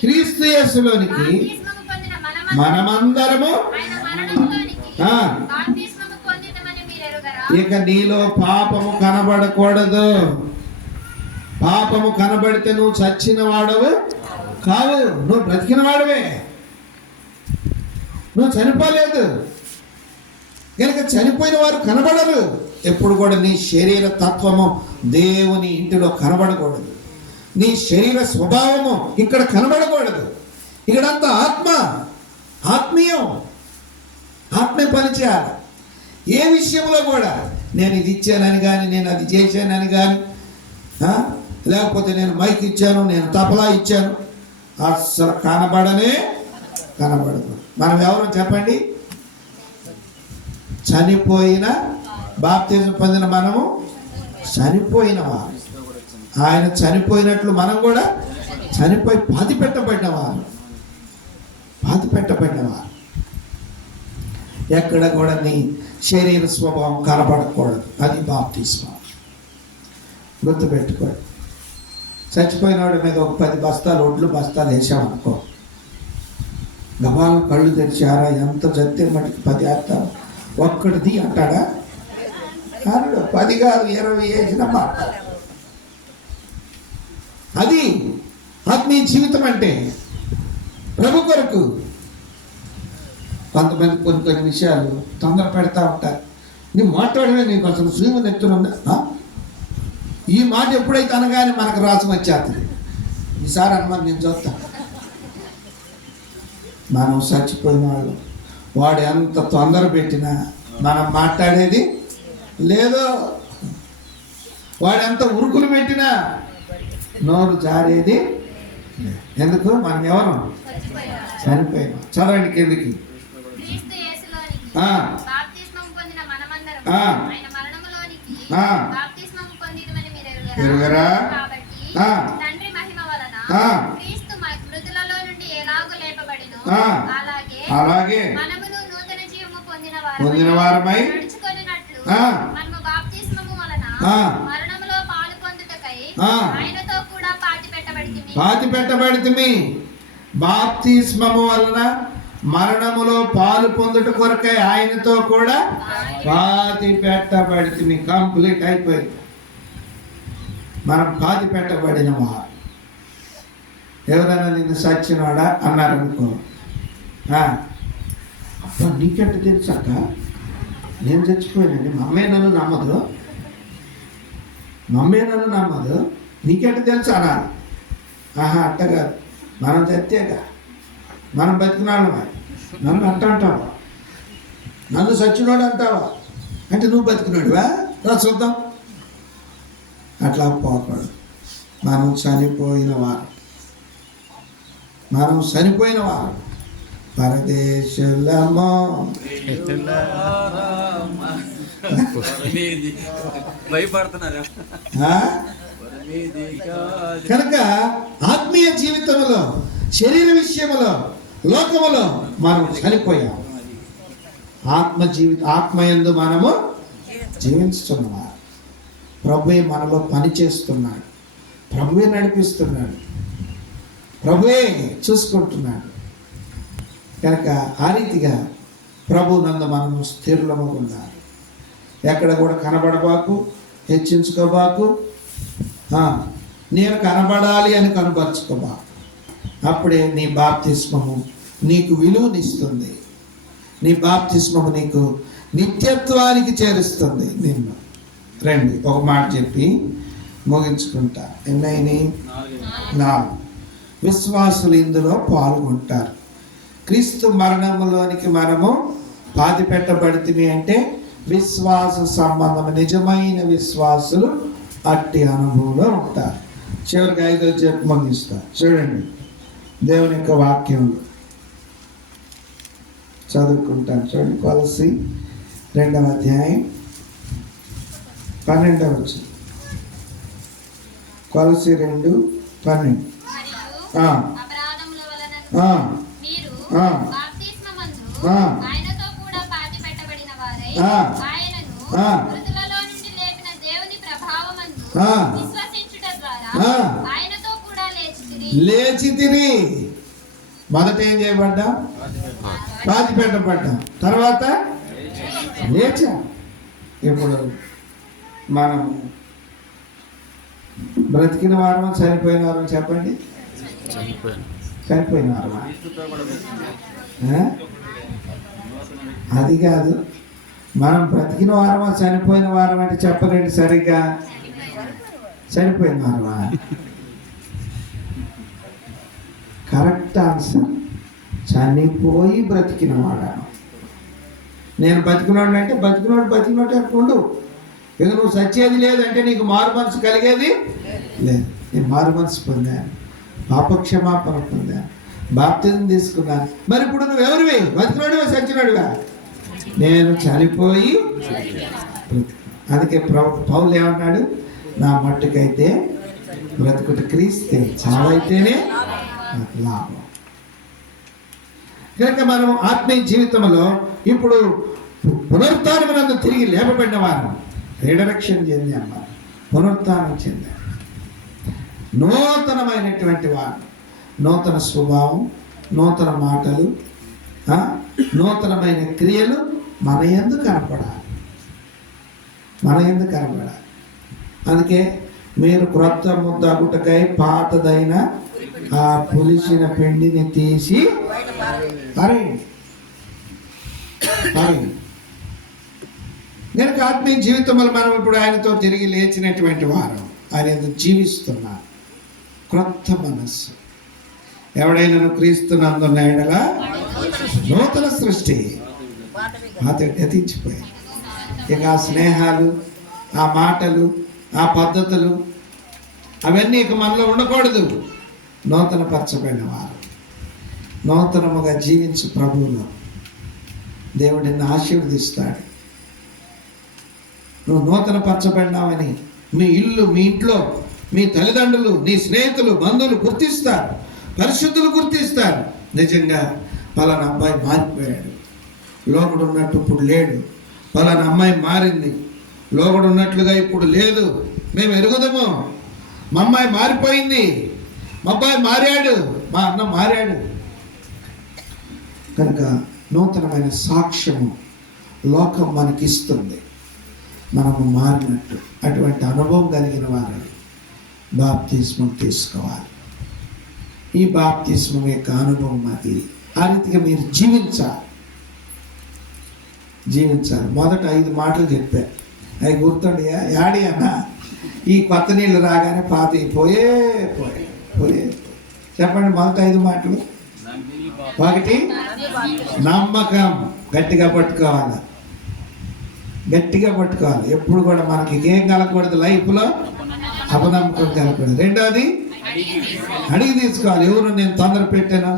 క్రీస్తు యేసులోనికి మనమందరము. ఇక నీలో పాపము కనబడకూడదు. పాపము కనబడితే నువ్వు చచ్చిన వాడవు కావు, నువ్వు బ్రతికిన వాడవే. నువ్వు చనిపోలేదు కనుక చనిపోయిన వారు కనబడరు. ఎప్పుడు కూడా నీ శరీర తత్వము దేవుని ఇంటిలో కనబడకూడదు. నీ శరీర స్వభావము ఇక్కడ కనబడకూడదు. ఇక్కడంతా ఆత్మీయం. ఆత్మే పనిచేయాలి. ఏ విషయంలో కూడా నేను ఇది ఇచ్చానని కానీ, నేను అది చేశానని కానీ, లేకపోతే నేను మైక్ ఇచ్చాను, నేను తపలా ఇచ్చాను, అస్సలు కనబడదు. మనం ఎవరు చెప్పండి? చనిపోయిన, బాప్తిజం పొందిన మనము చనిపోయిన వారు. ఆయన చనిపోయినట్లు మనం కూడా చనిపోయి పాతి పెట్టబడినవారు. ఎక్కడ కూడా నీ శరీర స్వభావం కనబడకూడదు. అది బాప్తిస్మం. గుర్తుపెట్టుకోండి. చచ్చిపోయినవాడి మీద ఒక 10 బస్తాలు ఒడ్లు బస్తాలు వేసామనుకో, గబాలను కళ్ళు తెరిచారా, ఎంత జత్తే మటుకు 10 వేస్తాం, ఒక్కటిది అంటాడా? 10 కాదు 20 వేసిన మాట. అది ఆత్మీయ జీవితం అంటే. ప్రభు కొరకు కొంతమంది కొన్ని విషయాలు తొందర పెడతా ఉంటారు. నువ్వు మాట్లాడమే, నీకు అసలు స్వీయం ఎత్తునుందా? ఈ మాట ఎప్పుడైతే అనగానే మనకు రాసం వచ్చేస్తుంది. ఈసారి అనమని నేను చూస్తాను. మనం చచ్చిపోయిన వాడు ఎంత తొందర పెట్టినా మనం మాట్లాడేది లేదో, వాడు ఎంత ఉరుకులు పెట్టినా నోరు జారేది. ఎందుకు? మనం ఎవరు? చనిపోయినా. చదవండి కిందికి. ఎరుగరా? అలాగే పొందిన వారమై పాతి పెట్టబడితిమి. బాప్తిస్మము వలన మరణములో పాలు పొందుట కొరకై ఆయనతో కూడా పాతి పెట్టబడితిమి. కంప్లీట్ అయిపోయింది. మనం పాతి పెట్టబడిన వారు. ఎవరైనా నిన్ను సచ్చినవాడా అన్నారనుకో, అబ్బా నీకెంత తెలుసాక నేను చచ్చిపోయానండి, మమ్మే నన్ను నమ్మదు, నీకెంత తెలుసా అన్నా? అట్టగా మనం చచ్చాక మనం బతికినాడు, నన్ను అంటావా? నన్ను సచ్చినోడు అంటావా? అంటే నువ్వు బతికినాడువా? రా చూద్దాం. అట్లా పోకూడదు. మనం చనిపోయిన వారు పరదేశులమో. కనుక ఆత్మీయ జీవితంలో, శరీర విషయంలో, లోకములో మనం చనిపోయాం. ఆత్మయందు మనము జీవిస్తున్నాం. ప్రభువే మనలో పని చేస్తున్నాడు, ప్రభువే నడిపిస్తున్నాడు, ప్రభువే చూసుకుంటున్నాడు. కనుక ఆ రీతిగా ప్రభు నందు మనము స్థిరులము ఉండాలి. ఎక్కడ కూడా కనబడబాకు, హెచ్చించుకోబాకు. నేను కనబడాలి అని కనబరుచుకోబాకు. అప్పుడే నీ బాప్తిస్మము నీకు విలువనిస్తుంది. నీ బాప్తిస్మము నీకు నిత్యత్వానికి చేరుస్తుంది నిన్ను. రండి ఒక మాట చెప్పి ముగించుకుంటా. ఎన్నైనా 4 విశ్వాసులు ఇందులో పాల్గొంటారు. క్రీస్తు మరణములోనికి మనము పాతి పెట్టబడితిమి అంటే విశ్వాస సంబంధం, నిజమైన విశ్వాసులు అట్టి అనుభవంలో ఉంటారు. చివరికి 5వ చెప్పి ముగిస్తా. చూడండి, దేవుని యొక్క వాక్యంలో చదువుకుంటాను. చూడండి, కొలస్సీ 2వ అధ్యాయం 12వ వచనం. కొలస్సీ 2:12. లేచితిరి. మొదట ఏం చేయబడ్డా? పాతి పెట్టబడ్డా. తర్వాత లేచా. ఇప్పుడు మనం బ్రతికిన వారమా చనిపోయిన వారమా చెప్పండి? చనిపోయిన వారమా? అది కాదు, మనం బ్రతికిన వారమా చనిపోయిన వారం అంటే చెప్పలేండి సరిగ్గా. చనిపోయిన వారమా? Correct answer. చనిపోయి బ్రతికిన వాడాను. నేను బతికినోడు అంటే బతికినోడు అనుకోండు. ఇక నువ్వు సచ్చేది లేదంటే నీకు మారు మనసు కలిగేది లేదు. నేను మారు మనసు పొందాను, పాపక్షమాపణ పొందాను, బాప్తిజం తీసుకున్నాను. మరి ఇప్పుడు నువ్వెవరివి? బతికినోడివా సచ్చినోడివా? నేను చనిపోయి అందుకే పౌలు ఏమన్నాడు? నా మట్టుకైతే బ్రతుకుట క్రీస్తే, చావైతేనే లాభం. కనుక మనం ఆత్మీయ జీవితంలో ఇప్పుడు పునరుత్థానమునందు తిరిగి లేపబడిన వారు, రిడరెక్షన్ చెందాం, పునరుత్థానం చెందాం, నూతనమైనటువంటి వారు, నూతన స్వభావం, నూతన మాటలు, నూతనమైన క్రియలు మన యందు కనపడాలి. అందుకే మీరు క్రొత్త ముద్దగుటకై పాతదైన ఆ పులిసిన పిండిని తీసి పారేయండి. కనుక ఆత్మీయ జీవితంలో మనం ఇప్పుడు ఆయనతో తిరిగి లేచినటువంటి వారు, ఆయన జీవిస్తున్నారు. క్రొత్త మనస్సు. ఎవడైనా క్రీస్తునందున్న ఎడల నూతన సృష్టి, అతడు గతించిపోయాయి. ఇక ఆ స్నేహాలు, ఆ మాటలు, ఆ పద్ధతులు అవన్నీ ఇక మనలో ఉండకూడదు. నూతన పరచబడిన వారు, నూతనముగా జీవించు ప్రభువులో దేవుడిని ఆశీర్వదిస్తాడు. నువ్వు నూతన పరచబడినావని మీ ఇల్లు, మీ ఇంట్లో మీ తల్లిదండ్రులు, నీ స్నేహితులు, బంధువులు గుర్తిస్తారు, పరిశుద్ధులు గుర్తిస్తారు. నిజంగా పలానా అబ్బాయి మారిపోయాడు, లోకుడు ఉన్నట్టు ఇప్పుడు లేడు, పలానా అమ్మాయి మారింది, లోకుడు ఉన్నట్లుగా ఇప్పుడు లేదు, మేము ఎరుగుదము, మా అమ్మాయి మారిపోయింది, మా అబ్బాయి మారాడు, మా అన్న మారాడు. కనుక నూతనమైన సాక్ష్యము లోకం మనకిస్తుంది, మనము మారినట్టు. అటువంటి అనుభవం కలిగిన వారు బాప్తిస్మం తీసుకోవాలి. ఈ బాప్తిస్మం యొక్క అనుభవం అది. ఆ రీతిగా మీరు జీవించాలి. మొదట 5 మాటలు చెప్పారు, అవి గుర్తుండియా? యాడి అన్న ఈ కొత్త నీళ్ళు రాగానే పాత పోయే చెప్పండి. మొదట 5 మాటలు. 1 నమ్మకం. గట్టిగా పట్టుకోవాలి. ఎప్పుడు కూడా మనకి ఏం కలగకూడదు లైఫ్లో? అపనమ్మకం కలగకూడదు. 2వది అడిగి తీసుకోవాలి. ఎవరు నేను తొందర పెట్టాను,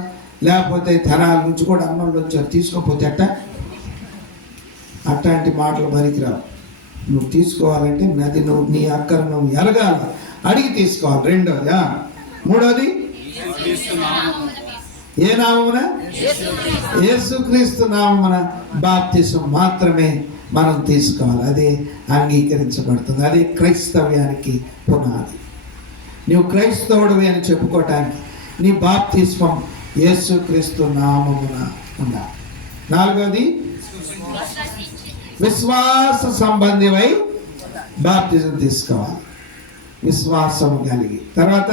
లేకపోతే తరాల నుంచి కూడా అన్నంలో వచ్చారు తీసుకోకపోతే అట్లాంటి మాటలు పనికిరావు. నువ్వు తీసుకోవాలంటే నువ్వు నీ అక్కను నువ్వు ఎరగాల, అడిగి తీసుకోవాలి. 2వది. 3వది ఏ నామమున? యేసుక్రీస్తు నామమున బాప్తిసం మాత్రమే మనం తీసుకోవాలి. అదే అంగీకరించబడుతుంది. అదే క్రైస్తవ్యానికి పునాది. నువ్వు క్రైస్తవుడివి అని చెప్పుకోవటానికి నీ బాప్తిస్మం యేసుక్రీస్తు నామమున ఉండాలి. 4వది విశ్వాస సంబంధివై బాప్తిజం తీసుకోవాలి. విశ్వాసము కలిగి. తర్వాత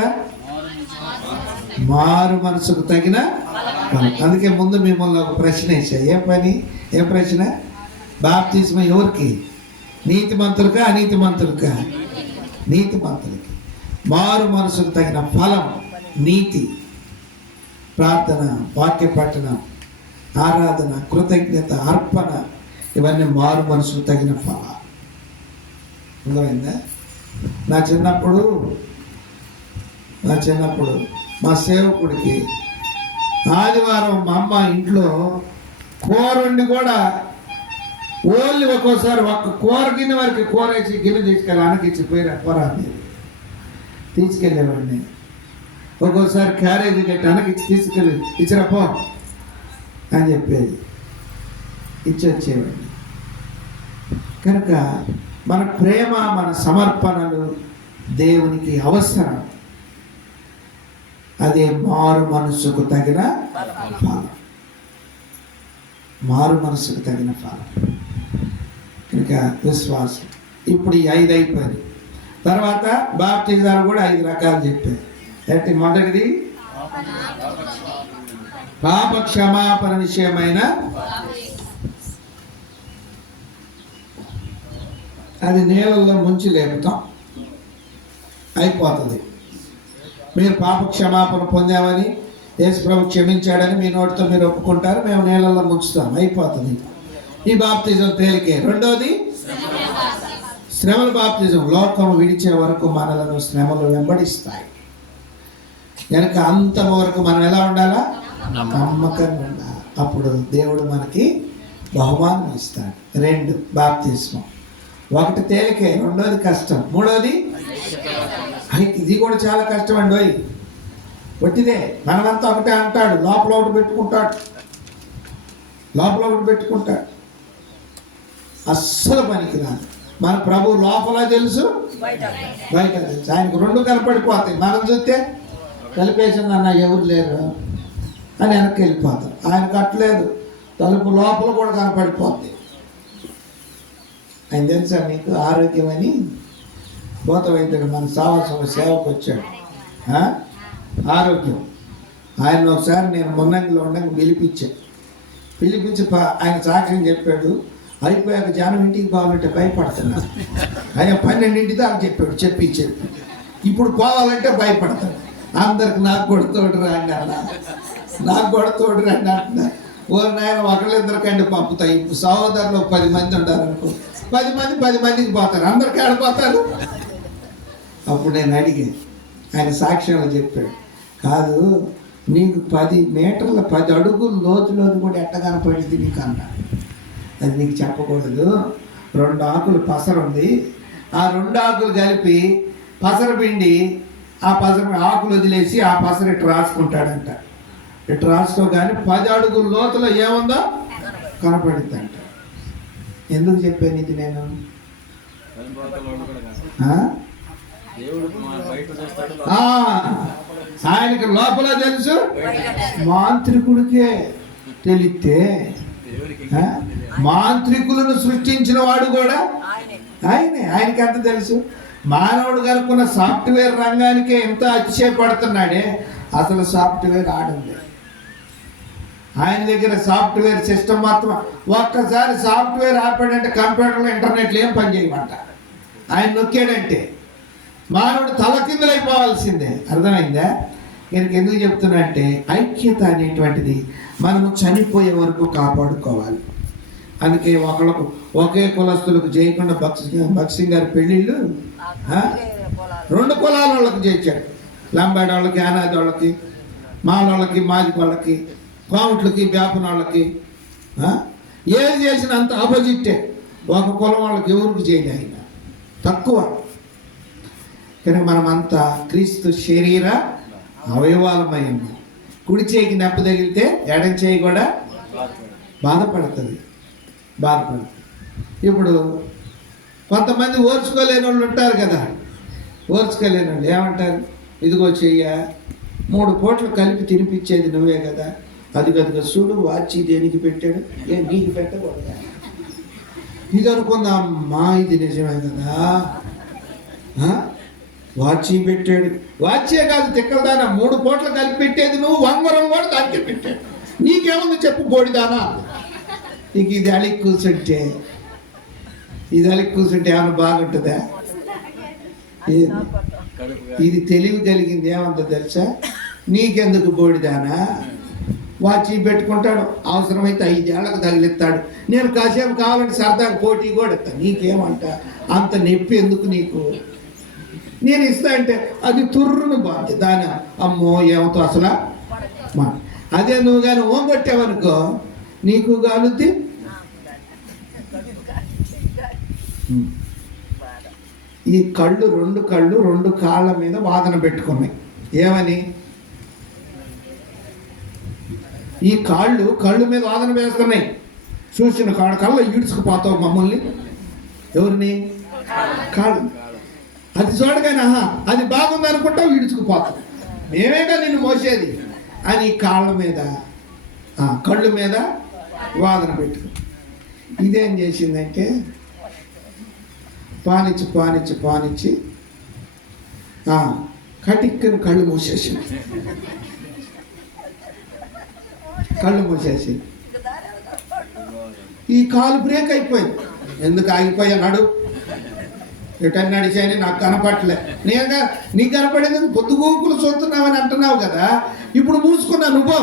మారు మనసుకు తగిన ఫలం. అందుకే ముందు మిమ్మల్ని ఒక ప్రశ్న వేసాయి. ఏం ప్రశ్న? బాప్తిస్మం ఎవరికి? నీతిమంతులకా అనీతిమంతులకా? నీతిమంతులకి. మారు మనసుకు తగిన ఫలం నీతి, ప్రార్థన, వాక్య పఠనం, ఆరాధన, కృతజ్ఞత, అర్పణ, ఇవన్నీ మారు మనసుకు తగిన ఫలం. అర్థమైందా? నా చిన్నప్పుడు మా సేవకుడికి ఆదివారం మా అమ్మ ఇంట్లో కూరండి కూడా ఓన్లీ ఒక్కోసారి ఒక్క కూర గిన్నె వరకు కూర వేసి గిన్నె తీసుకెళ్ళి అనకిచ్చిపోయిన కూరాన్ని తీసుకెళ్ళేవాడిని. ఒక్కోసారి క్యారేజీ కట్టి అనకిచ్చి తీసుకెళ్ళి ఇచ్చిరపో అని చెప్పేది, ఇచ్చొచ్చేవాడిని. కనుక మన ప్రేమ, మన సమర్పణలు దేవునికి అవసరం. అదే మారు మనసుకు తగిన ఫలం. మారు మనసుకు తగిన ఫలం. కనుక విశ్వాసం. ఇప్పుడు ఈ 5 అయిపోయింది. తర్వాత బాప్తిజాలు కూడా 5 రకాలు చెప్పారు. అంటే మొదటిది పాప క్షమాపణ విషయమైన, అది నీళ్ళల్లో ముంచి లేపుతాం, అయిపోతుంది. మీరు పాప క్షమాపణ పొందామని, యేసు ప్రభు క్షమించాడని మీ నోటితో మీరు ఒప్పుకుంటారు, మేము నీళ్ళల్లో ముంచుతాం, అయిపోతుంది. ఈ బాప్తిజం తేలికే. 2వది శ్రమల బాప్తిజం. లోకం విడిచే వరకు మనలను శ్రమలు వెంబడిస్తాయి. కనుక అంతం వరకు మనం ఎలా ఉండాలా? నమ్మకంగా ఉండాలి. అప్పుడు దేవుడు మనకి బహుమానం ఇస్తాడు. 2 బాప్తిస్మం. 1 తేలికే, 2వది కష్టం, 3వది ఇది కూడా చాలా కష్టం అండి. ఒట్టిదే మనమంతా ఒకటే అంటాడు, లోపల ఒకటి పెట్టుకుంటాడు. అస్సలు పనికిరాదు. మన ప్రభు లోపల తెలుసు, బయట తెలుసు. ఆయనకు 2 కనపడిపోతాయి. మనం చూస్తే కలిపేసింది అన్న ఎవరు లేరు అని వెనక్కి వెళ్ళిపోతాం. ఆయన కట్టలేదు, తలుపు లోపల కూడా కనపడిపోద్ది. ఆయన తెలుసా మీకు? ఆరోగ్యమని భూత వైద్యుడు మన సావాసం సేవకు వచ్చాడు. ఆరోగ్యం. ఆయన ఒకసారి నేను మున్నంగిలో ఉండగా పిలిపించి ఆయన సాక్ష్యం చెప్పాడు. అయిపోయాక జనం ఇంటికి పోవాలంటే భయపడుతున్నాడు. ఆయన 12 దాకా చెప్పాడు. చెప్పి ఇప్పుడు పోవాలంటే భయపడతాడు. అందరికి నాకు కూడా తోడు రండి అంటున్నా. ఓ నాయన 1-2 కంటే పంపుతాయి. ఇప్పుడు సహోదరులు 10 మంది ఉంటారనుకో, 10 మందికి పోతారు. అందరికి ఆడిపోతారు. అప్పుడు నేను అడిగాను, ఆయన సాక్ష్యంలో చెప్పాడు, కాదు నీకు 10 మీటర్ల 10 అడుగులు లోతులోది కూడా ఎట్ట కనపడింది నీకు అన్నాడు. అది నీకు చెప్పకూడదు. 2 ఆకులు పసరు ఉంది, ఆ 2 ఆకులు కలిపి పసరు పిండి, ఆ పసరు ఆకులు వదిలేసి ఆ పసరు ఇటు రాసుకుంటాడంట. ఇటు రాసుకోగానే 10 అడుగుల లోతులో ఏముందో కనపడుద్దంట. ఎందుకు చెప్పాను ఇది నేను? ఆయనకి లోపల తెలుసు, మాంత్రికుడికే తెలిస్తే మాంత్రికులను సృష్టించిన వాడు కూడా ఆయనకి అంత తెలుసు. మానవుడు కనుక్కున్న సాఫ్ట్వేర్ రంగానికే ఎంత అతిశయపడుతున్నాడే, అసలు సాఫ్ట్వేర్ ఆడండి. ఆయన దగ్గర సాఫ్ట్వేర్ సిస్టమ్ మాత్రం ఒక్కసారి సాఫ్ట్వేర్ ఆపాడంటే కంప్యూటర్లో ఇంటర్నెట్లో ఏం పని చేయమంట. ఆయన నొక్కాడంటే మానవుడు తలకిందులైపోవాల్సిందే. అర్థమైందా? నేను ఎందుకు చెప్తున్నా అంటే ఐక్యత అనేటువంటిది మనము చనిపోయే వరకు కాపాడుకోవాలి. అందుకే ఒకళ్ళకు ఒకే కులస్తులకు చేయకుండా భక్సింగ్ గారి పెళ్ళిళ్ళు 2 కులాల వాళ్ళకి చేయించాడు. లంబాడి వాళ్ళకి, యానాది వాళ్ళకి, మాలోళ్ళకి, మాది వాళ్ళకి, కోమట్లకి, బ్యాపన వాళ్ళకి. ఏది చేసినా అంత ఆపోజిట్టే. ఒక కులం వాళ్ళకి ఎవరికి చేయలే ఆయన, తక్కువ. కానీ మనమంతా క్రీస్తు శరీర అవయవాలమై ఉన్నాం. కుడి చేయికి నొప్పి తగిలితే ఎడం చేయి కూడా బాధపడుతుంది. ఇప్పుడు కొంతమంది ఓర్చుకోలేని వాళ్ళు ఉంటారు కదా, ఓర్చుకోలేని వాళ్ళు ఏమంటారు, ఇదిగో చెయ్య 3 పూటలు కలిపి తినిపించేది నువ్వే కదా, అది కదుగా చూడు వాచి దేనికి పెట్టాడు, ఏం నీకు పెట్టకూడదా? ఇది అనుకుందా అమ్మా, ఇది నిజమే కదా, వాచి పెట్టాడు. వాచే కాదు తిక్కలదానా, 3 పూటలు కలిపి పెట్టేది నువ్వు, వంగరం కూడా దానికి పెట్టాడు. నీకేముంది చెప్పు బోడిదానా? నీకు ఇది అలికి కూర్చుంటే ఏమన్నా బాగుంటుందా? ఇది తెలివి కలిగింది ఏమంతా తెలుసా? నీకెందుకు బోడిదానా? వాచి పెట్టుకుంటాడు, అవసరమైతే 5 ఏళ్ళకు తగిలిస్తాడు. నేను కాసేపు కావాలంటే సరదాగా పోటీ కూడా ఇస్తాను. నీకేమంట అంత నొప్పి ఎందుకు నీకు? నేను ఇస్తా అంటే అది తుర్రును బాగుంది దాని, అమ్మో ఏమవుతో అసలు మా. అదే నువ్వు కానీ ఓంగొట్టావనుకో నీకు గాలుద్ది. ఈ కళ్ళు 2 కాళ్ళ మీద వాదన పెట్టుకున్నాయి. ఏమని? ఈ కళ్ళు మీద వాదన వేస్తున్నాయి. చూసిన కళ్ళ ఈడ్చుకుపోతావు మమ్మల్ని. ఎవరిని? కాళ్ళు. అది చూడగానే అది బాగుంది అనుకుంటావు, ఈడ్చుకుపోతావు. మేమేగా నిన్ను మోసేది అని కాళ్ళ మీద కళ్ళు మీద వాదన పెట్టుకు. ఇదేం చేసిందంటే పానిచ్చి కటిక్కని కళ్ళు మూసేసింది. ఈ కాలు బ్రేక్ అయిపోయింది. ఎందుకు ఆగిపోయాడు? ఎటని నడిచాయని నాకు కనపడలే. నేనుగా నీకు కనపడేది పొద్దుగూకులు చూస్తున్నావని అంటున్నావు కదా, ఇప్పుడు మూసుకున్నా నువ్వు.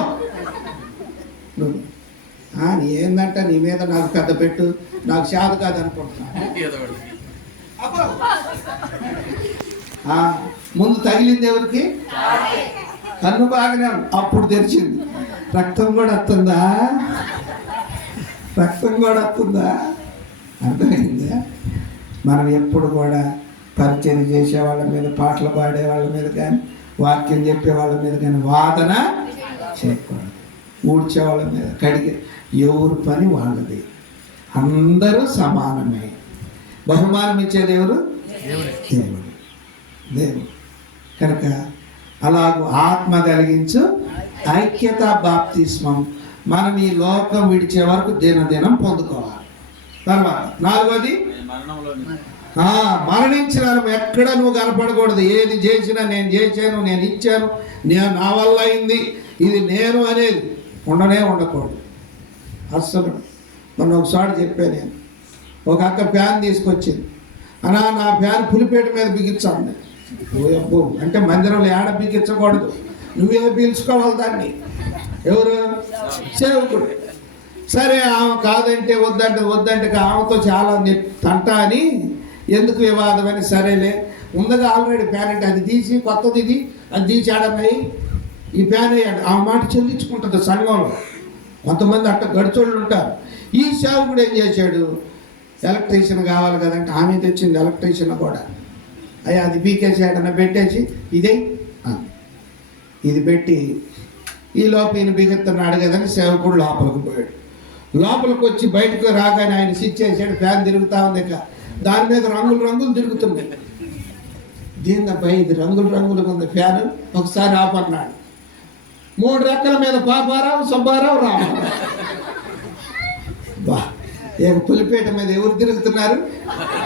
ఏందంట నీ మీద నాకు పెద్ద పెట్టు, నాకు శాద కాదు అనుకుంటున్నా. ముందు తగిలింది ఎవరికి? కన్ను బాగానే అప్పుడు తెరిచింది. రక్తం కూడా వస్తుందా? అర్థమైందా? మనం ఎప్పుడు కూడా పరిచయం చేసే వాళ్ళ మీద, పాటలు పాడే వాళ్ళ మీద కానీ, వాక్యం చెప్పే వాళ్ళ మీద కానీ వాదన చేయకూడదు. ఊడ్చే వాళ్ళ మీద, కడిగే, ఎవరు పని వాళ్ళది. అందరూ సమానమే. బహుమానం ఇచ్చేది ఎవరు? దేవుడు. కనుక అలాగూ ఆత్మ కలిగించు ఐక్యత బాప్తిస్మం మనం ఈ లోకం విడిచే వరకు దినదినం పొందుకోవాలి. తర్వాత 4వది మరణించిన ఎక్కడ నువ్వు కనపడకూడదు. ఏది చేసినా నేను చేశాను, నేను ఇచ్చాను, నా వల్ల అయింది, ఇది నేను అనేది ఉండకూడదు అస్సలు. మొన్న ఒకసారి చెప్పాను నేను, ఒక అక్క ఫ్యాన్ తీసుకొచ్చింది. నా ఫ్యాన్ పులిపేట మీద బిగించాలి. అబ్బో అంటే మందిరంలో ఏడ బిగించకూడదు, నువ్వే పీల్చుకోవాలి దాన్ని. ఎవరు? సేవకుడు. సరే ఆమె కాదంటే వద్దంటే ఆమెతో చాలా తంట అని, ఎందుకు వివాదం అని, సరేలే ముందుగా ఆల్రెడీ ఫ్యాన్ అంటే అది తీసి కొత్తది ఇది అది తీసి ఆడన్నాయి, ఈ ఫ్యాన్ వేయండి. ఆ మాట చెల్లించుకుంటుంది సంఘంలో. కొంతమంది అట్ట గడిచోళ్ళు ఉంటారు. ఈ సేవకుడు ఏం చేశాడు, ఎలక్ట్రీషియన్ కావాలి కదంటే ఆమె తెచ్చింది ఎలక్ట్రీషియన్ కూడా. అయ్యా అది పీకేసి ఏడన్నా పెట్టేసి ఇది పెట్టి ఈ లోపల ఈయన బిగుతున్నాడు కదని సేవకుడు లోపలికి పోయాడు. లోపలికి వచ్చి బయటకు రాగానే ఆయన స్విచ్ చేసాడు. ఫ్యాన్ తిరుగుతూ ఉంది, దాని మీద రంగులు తిరుగుతున్నాయి. దీనిపై ఇది రంగులుగా ఉంది ఫ్యాన్, ఒకసారి ఆపన్నాడు. 3 రెక్కల మీద పాపారావు, సుబ్బారావు, రామారావు. బా, ఏ పులిపేట మీద ఎవరు తిరుగుతున్నారు?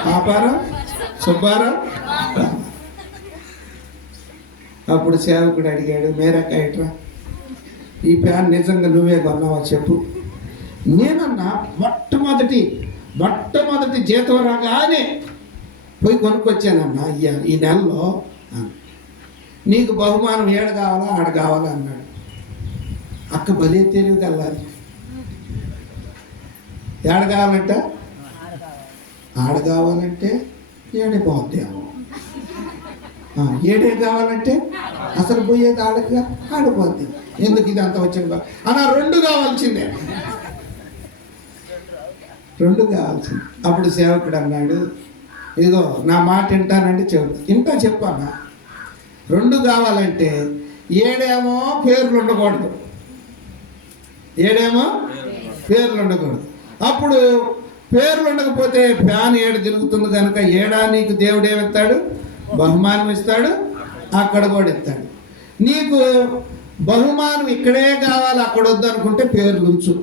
పాపారావు, సుబ్బారావు, రామారావు. అప్పుడు సేవకుడు అడిగాడు, మేరక్క ఇట్రా, ఈ ప్యాన్ నిజంగా నువ్వే కొన్నావా చెప్పు. నేనన్నా మొట్టమొదటి జీతం రాగానే పోయి కొనుక్కొచ్చానన్నా ఈ నెలలో. నీకు బహుమానం ఏడు కావాలా ఆడ కావాలా అన్నాడు. అక్క భలే తెలివి కల్లాలి. ఏడ కావాలంట? ఆడ కావాలంటే ఏడే పోద్దేమో. ఏడే కావాలంటే అసలు పోయేది ఆడగా ఆడిపోద్ది. ఎందుకు ఇది అంత వచ్చింది అలా 2 కావాల్సిందే, 2 కావాల్సింది. అప్పుడు సేవకుడు అన్నాడు, ఇదిగో నా మాట వింటానంటే ఇంటా చెప్పానా, 2 కావాలంటే 7 పేర్లు ఉండకూడదు, 7 పేర్లు ఉండకూడదు. అప్పుడు పేర్లు ఉండకపోతే ఫ్యాన్ 7 తిరుగుతుంది కనుక 7 నీకు దేవుడు ఏమిస్తాడు? బహుమానం ఇస్తాడు, అక్కడ కూడా ఇస్తాడు. నీకు బహుమానం ఇక్కడే కావాలి, అక్కడ వద్దనుకుంటే పేర్లు ఉంచు.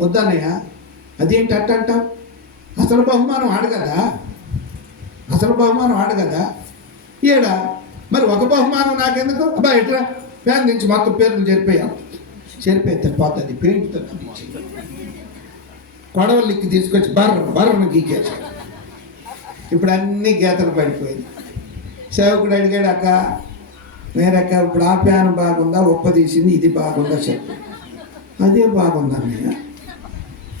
వద్దన్నయ్యా, అదేంటి అంటావు? అసలు బహుమానం ఆడగదా, అసలు బహుమానం ఆడగదా? ఏడా మరి ఒక బహుమానం నాకెందుకు? అబ్బా ఎట్లా ఫ్యాన్ నుంచి మొత్తం పేర్లు చెరిపోతే పోతుంది. పెయింట్తో కొడవలిక్కి తీసుకొచ్చి బర్రను గీకేసి ఇప్పుడు అన్ని గీతలు పడిపోయింది. సేవకుడు అడిగాడు, అక్క వేరక్క ఇప్పుడు ఆ ఫ్యాన్ బాగుందా, ఒప్పదీసింది ఇది బాగుందా చెప్పు. అదే బాగుంది అన్నయ్య,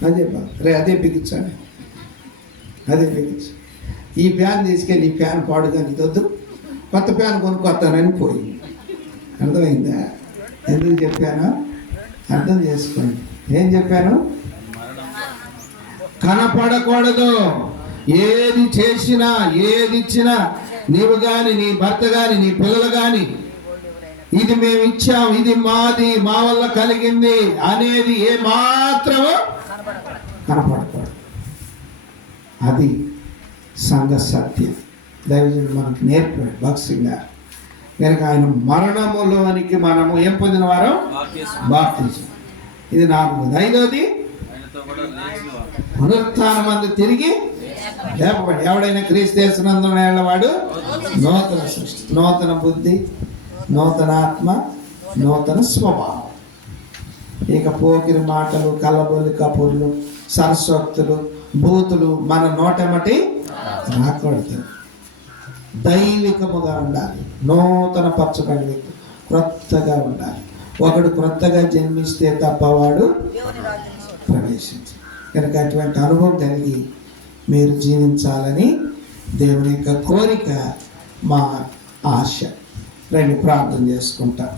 అదే బాగుంది, అదే బిగించాలి, అదే బిగించు. ఈ ఫ్యాన్ తీసుకెళ్ళి ఈ ఫ్యాన్ పాడుగా ఇది వద్దు, కొత్త ఫ్యాన్ కొనుక్కొస్తానని పోయింది. అర్థమైందా? ఎందుకు చెప్పాను అర్థం చేసుకోండి. ఏం చెప్పాను? కనపడకూడదు. ఏది చేసినా ఏది ఇచ్చినా నీవు కానీ నీ భర్త కానీ నీ పిల్లలు కానీ ఇది మేము ఇచ్చాం, ఇది మాది, మా వల్ల కలిగింది అనేది ఏ మాత్రమో కనపడకూడదు. అది సంఘ సత్యం. దైవజనుడు మనకు నేర్పాడు భక్సింగ్ గారు. కనుక ఆయన మరణములోనికి మనము ఏం పొందిన వారు? బాప్తిజం. ఇది 4. 5వది పునరుత్థానమందు తిరిగి లేపబడి. ఎవడైనా క్రీస్తు యేసునందున వాడు నూతన సృష్టి, నూతన బుద్ధి, నూతన ఆత్మ, నూతన స్వభావం. ఇక పోకిరి మాటలు, కలబొల్లి కబుర్లు, సరస్వక్తులు, బూతులు మన నోటమటి రాకూడదు. దైవికముగా ఉండాలి, నూతన పరచబడిన వ్యక్తి, క్రొత్తగా ఉండాలి. ఒకడు క్రొత్తగా జన్మిస్తే తప్ప వాడు ప్రవేశించు. కనుక అటువంటి అనుభవం కలిగి మీరు జీవించాలని దేవుని యొక్క కోరిక, మా ఆశ. రండి ప్రార్థన చేసుకుంటాం.